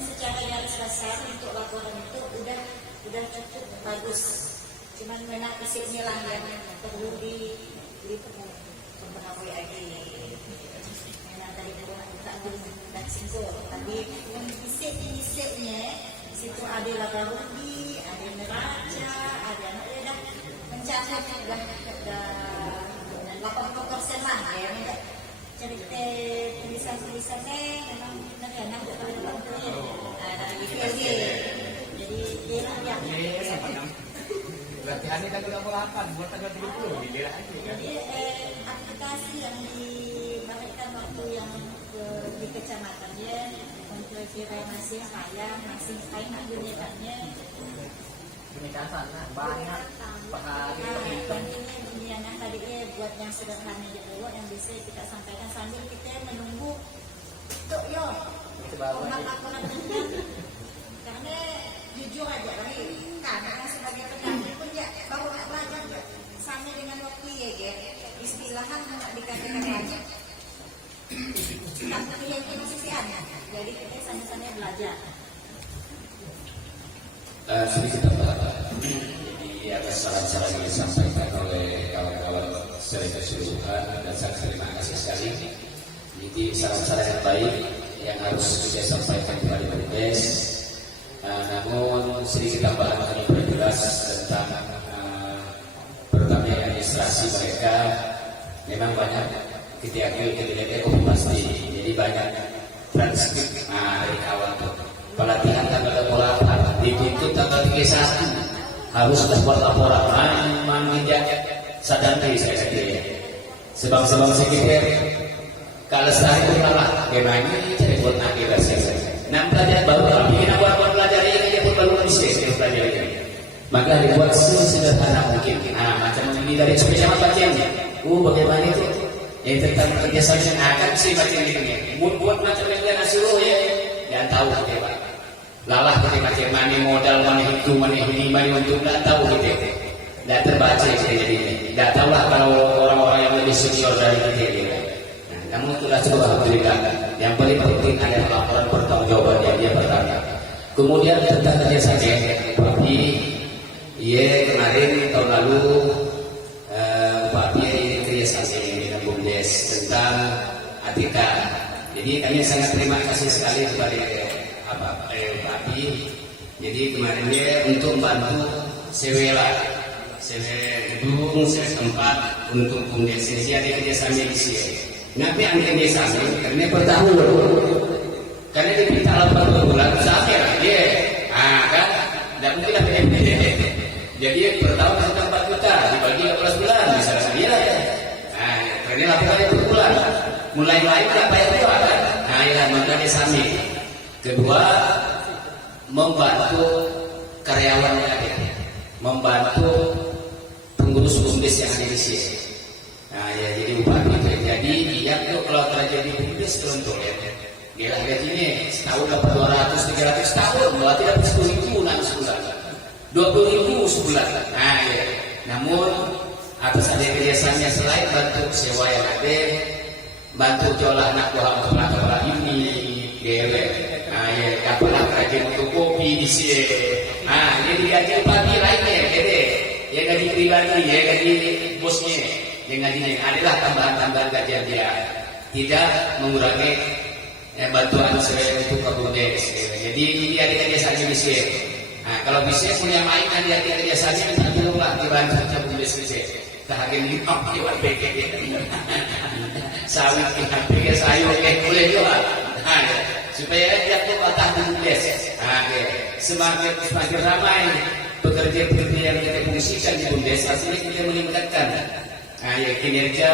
secara garis besar untuk laporan itu udah cukup bagus. Cuman memang isinya lah yang perlu diperbaharui lagi. Memang tadi dan simpul, tapi yang isi-isinya situ ada laga rubi, ada neraca, ada mencapai dah 80% lah ya. Jadi tulisan-tulisannya memang benar-benar dari jadi dia yang Berarti hari tanggal 28 buat tanggal 30 di daerah aja kan? Jadi aplikasi yang diberikan waktu yang di kecamatannya untuk masing saya masing menggunakannya Peningkatan banyak pahari. yang tadi buat yang sederhana dulu yang bisa kita sampaikan sambil kita menunggu itu yo laporan karena jujur aja karena sebagai pendamping pun ya baru belajar ya sama dengan waktu ya istilahnya nggak dikatakan wajib tapi yang posisiannya jadi kita sama-sama belajar. Sedikit tambahan. Jadi ada saran-saran yang disampaikan oleh kawan-kawan secara keseluruhan dan saya terima kasih sekali. Jadi saran-saran yang baik yang harus saya sampaikan kepada BUMDes. Namun sedikit tambahan kami berjelas tentang pertama administrasi mereka memang banyak kita pasti. Jadi banyak transkrip dari kawan tuh. Pelatihan tanggal 28 dituntut tanggal 31 harus buat laporan menginjak sadar diri saya kira sebang-sebang sekitar kalau saya itu kalah gimana cari buat nanti saya enam pelajaran baru kalau bikin apa belajar ini pun baru bisa belajar ini maka dibuat sesederhana mungkin macam ini dari sepeda bagiannya bagaimana itu yang tentang kerjasama yang akan sih macam ini buat macam yang kalian suruh ya dan tahu ya Pak lalah ketika macam modal mana itu mana ini mana untuk nggak tahu gitu nggak terbaca jadi nggak tahu lah kalau orang-orang yang lebih senior dari kita gitu. Namun sudah cukup alhamdulillah yang paling penting adalah laporan pertanggungjawaban yang dia bertanya kemudian tentang kerjasama tapi kemarin tahun lalu Pak ini kerjasama dengan BUMDes tentang ATK jadi kami sangat terima kasih sekali kepada jadi kemarin dia untuk membantu sewela gedung tempat untuk BUMDes ini ada kerjasama di sini. Kenapa yang kerjasama? Karena per tahun karena dia minta 80 bulan sampai lah dia, kan? Dan mungkin lah jadi per tahun kita 4 juta dibagi 12 bulan misalnya saya lah ya. Karena laporannya per bulan. Mulai berapa yang itu kan? Ya maka kerjasama. Kedua membantu karyawan yang ada, membantu pengurus BUMDes yang ada di sini. Jadi upah itu. Jadi dia tuh kalau terjadi BUMDes contoh ya, dia lah gajinya setahun dapat 200, 300 tahun, berarti dapat 10.000 enam sebulan, 20.000 sebulan. Namun atas ada kerjasamanya selain bantu sewa yang ada, bantu jual anak buah untuk anak ini, dapat kerja untuk kopi di sini. Jadi gaji pagi lainnya, ya gaji pribadi, ya gaji bosnya, yang gajinya adalah tambahan-tambahan gajian dia, tidak mengurangi bantuan sebagai untuk BUMDes. Jadi ini ada kerjasama di sini. Kalau bisa punya mainan dia kerjasama minta tolonglah dibantu BUMDes bisa. Tahagen di pakai sawit kita sayur boleh juga. Supaya dia tuh patah BUMDes. Semakin ramai pekerja-pekerja yang kita fungsikan di BUMDes, hasilnya kita meningkatkan kinerja,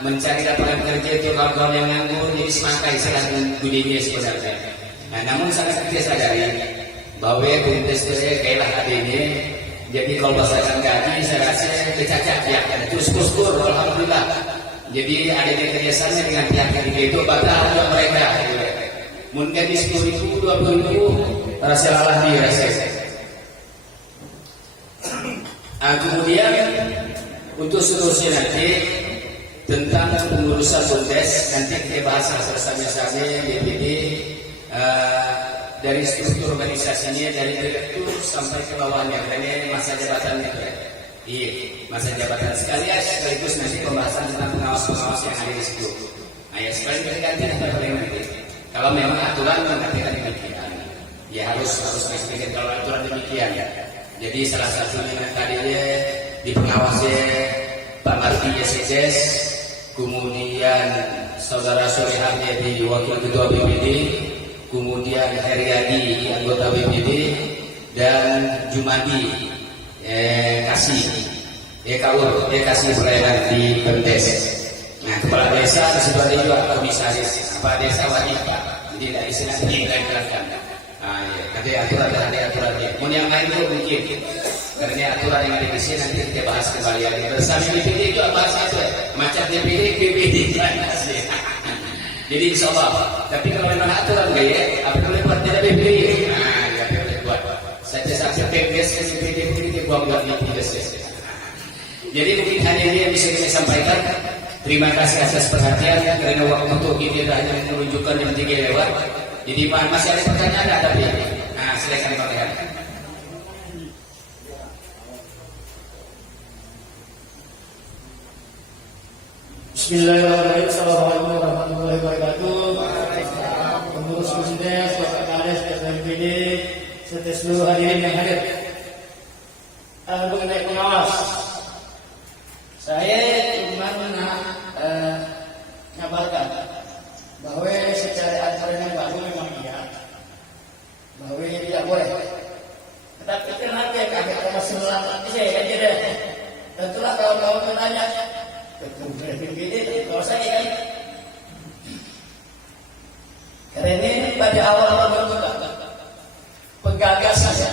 mencari lapangan kerja untuk kawan-kawan yang nganggur, jadi semakai salah dunia sebenarnya. Namun sangat kita sadari bahwa BUMDes itu kailah adanya. Jadi kalau berdasarkan gaji, saya rasa kecacat ya, terus kuskur, alhamdulillah. Jadi ada kerjasama dengan pihak ketiga itu, batal mereka. Mun gadis 10.000 20.000 rasa lalah di reses. Kemudian untuk seterusnya nanti tentang pengurusan BUMDes nanti kita bahas bersama-sama DPD dari struktur organisasinya dari direktur sampai ke bawahnya karena masa jabatan itu ya. Iya, masa jabatan sekaligus nanti pembahasan tentang pengawas-pengawas yang ada di situ. Nah ya sekali ganti nanti. Kalau memang aturan mengatakan demikian, ya harus disebutkan kalau aturan demikian ya. Jadi salah satunya tadinya di pengawasnya Pak Marti SSS, kemudian saudara Soreharnya di wakil ketua BPD, kemudian Heriadi anggota BPD, dan Jumadi kasih pelayanan di BUMDes. Nah, kepala desa disebut juga komisaris, kepala desa wajib, jadi tidak istilah dijelaskan. Nah, ya, ada aturannya. Mau yang lain itu mungkin, karena aturan yang ada di sini nanti kita bahas kembali. Bersama DPD itu bahas itu, macam DPD, BPD. Jadi insya Allah. Tapi kalau memang aturan gaya, apa boleh buat tidak BPD? Nah, ya boleh buat. Saja BPD, BPD buat BPD. Jadi mungkin hanya ini yang bisa saya sampaikan. Terima kasih atas perhatian karena waktu untuk ini hanya menunjukkan yang 3 lewat. Jadi masih ada pertanyaan ada tapi nah silakan pertanyaan. Bismillahirrahmanirrahim. Assalamualaikum warahmatullahi wabarakatuh. Pengurus BUMDes, Bapak Kades, BPD, serta seluruh hadirin yang hadir. Mengenai pengawas, saya cuma menyabarkan bahwa secara aturan yang baru memang iya, bahwa ini tidak boleh. Tetapi kenapa kami masih melarang? Saya kan tidak. Tentulah kawan-kawan bertanya, betul BPD kalau saya kan, karena ini pada awal berbuka penggagasnya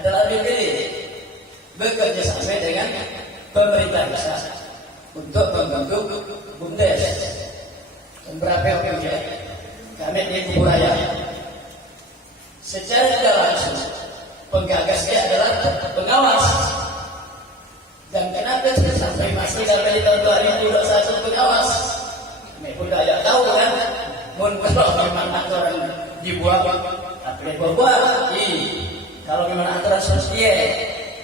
adalah BPD bekerja sama dengan pemerintah desa untuk membentuk BUMDes. Berapa punya kami di Kuburaya secara tidak langsung penggagasnya adalah pengawas. Dan kenapa sampai masih dari tahun 2021 pengawas? Kami pun tidak tahu kan. Mungkin kalau memang aturan dibuat, apa yang berbuat? Kalau memang aturan sosial.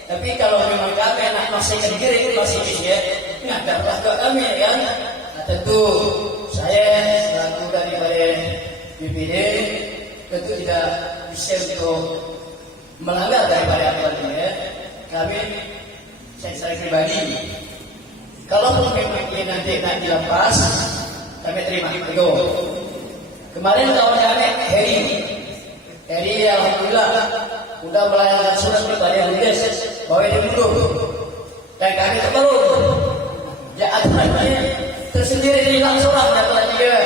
Tapi kalau memang kami anak masih kecil masih bisa, ngadarlah ke kami kan. Nah, tentu saya selaku daripada BPD tentu tidak bisa untuk melanggar daripada aturan ini. Kami saya pribadi, kalau memang ini nanti dilepas, kami terima. Kemarin kawan kami Heri alhamdulillah sudah melayangkan surat kepada BUMDes bahwa ini mundur, dan kami belum. Ya aturannya tersendiri hilang surat dapat dia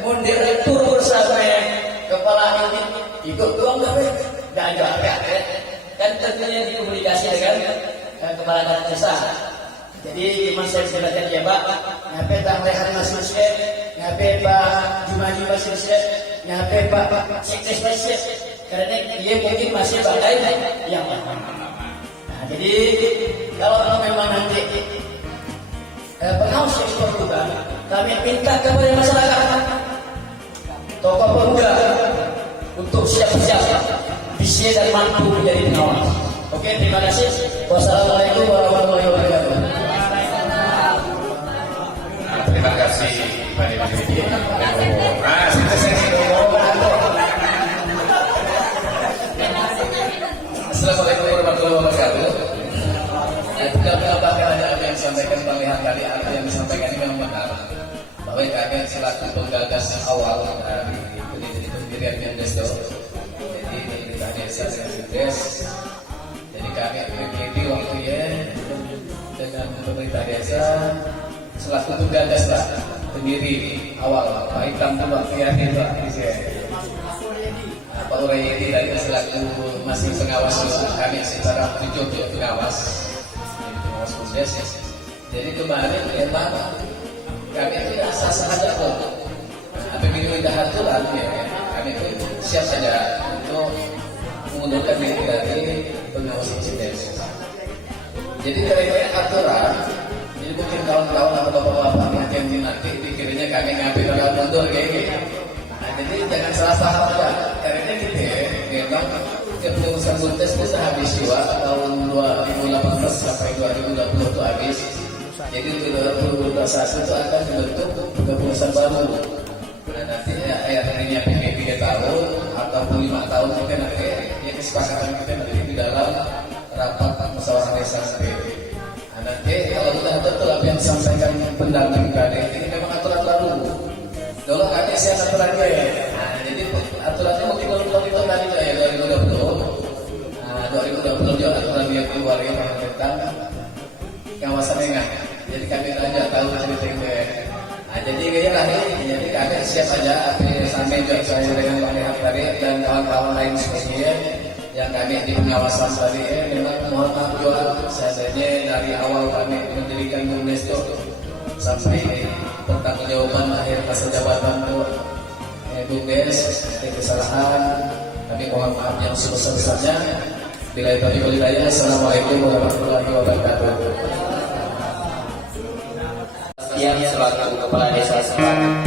mundur tur bersama kepala unit ikut doang kami dan juga kan tentunya dikomunikasi dengan kepala desa. Jadi cuma saya silakan ya Pak, ngapain tak melihat masih ngapain Pak Jumadi masih ngapain Pak Sekdes masih, karena dia mungkin masih pakai yang lama. Nah, jadi kalau memang nanti pengawas yang diperlukan, kami minta kepada masyarakat, tokoh pemuda untuk siap-siap bisa dan mampu menjadi pengawas. Oke, terima kasih. Wassalamualaikum warahmatullahi wabarakatuh. Terima kasih Pak Deputi. Assalamualaikum warahmatullahi wabarakatuh. Apakah ada yang disampaikan Bang Lehan tadi? Ada yang disampaikan ini memang benar bahwa kami selaku penggagas awal dari pendirian BUMDes itu, jadi pemerintah desa dengan BUMDes. Jadi kami PPD waktu ya dengan pemerintah desa selaku penggagas lah pendiri awal Pak Hitam itu waktu ya Pak Urayedi dari selaku masih pengawas kami secara jujur pengawas BUMDes. Jadi kemarin memang kami tidak sah saja kok. Tapi ini udah aturan ya, kami kami pun siap saja untuk mengundurkan diri dari pengawas insidensi. Jadi dari aturan, jadi mungkin kawan-kawan atau bapak-bapak yang nanti dikiranya kami ngambil orang mundur kayak gitu. Nah, jadi jangan salah paham ya. Karena gitu ya, memang keputusan Bundes itu sehabis jiwa tahun 2018 sampai 2020 itu habis. Jadi untuk 2021 itu akan dibentuk keputusan baru. Nah, nanti akhirnya PPP 3 tahun ataupun 5 tahun mungkin nanti ya kesepakatan kita nanti di dalam rapat musyawarah desa sendiri. Nah, nanti kalau sudah betul apa yang disampaikan pendamping KD ini memang aturan baru. Dulu KD siapa aturannya ya? Nah, jadi aturannya mungkin belum itu tadi ya 2020. Nah, 2020 juga aturan yang keluar yang tentang kawasan enggak. Jadi kami aja tahu cerita. Nah, jadi kayaknya lah jadi kami siap aja sampai juga saya dengan Pak Rehat tadi dan kawan-kawan lain sebagainya yang kami di pengawasan tadi memang mohon maaf juga seadanya dari awal kami mendirikan Bundes itu sampai pertanggungjawaban akhir masa jabatan Bundes kesalahan kami mohon maaf yang sebesar-besarnya. Bila itu diberi Assalamualaikum warahmatullahi wabarakatuh. Yang selaku kepala desa setempat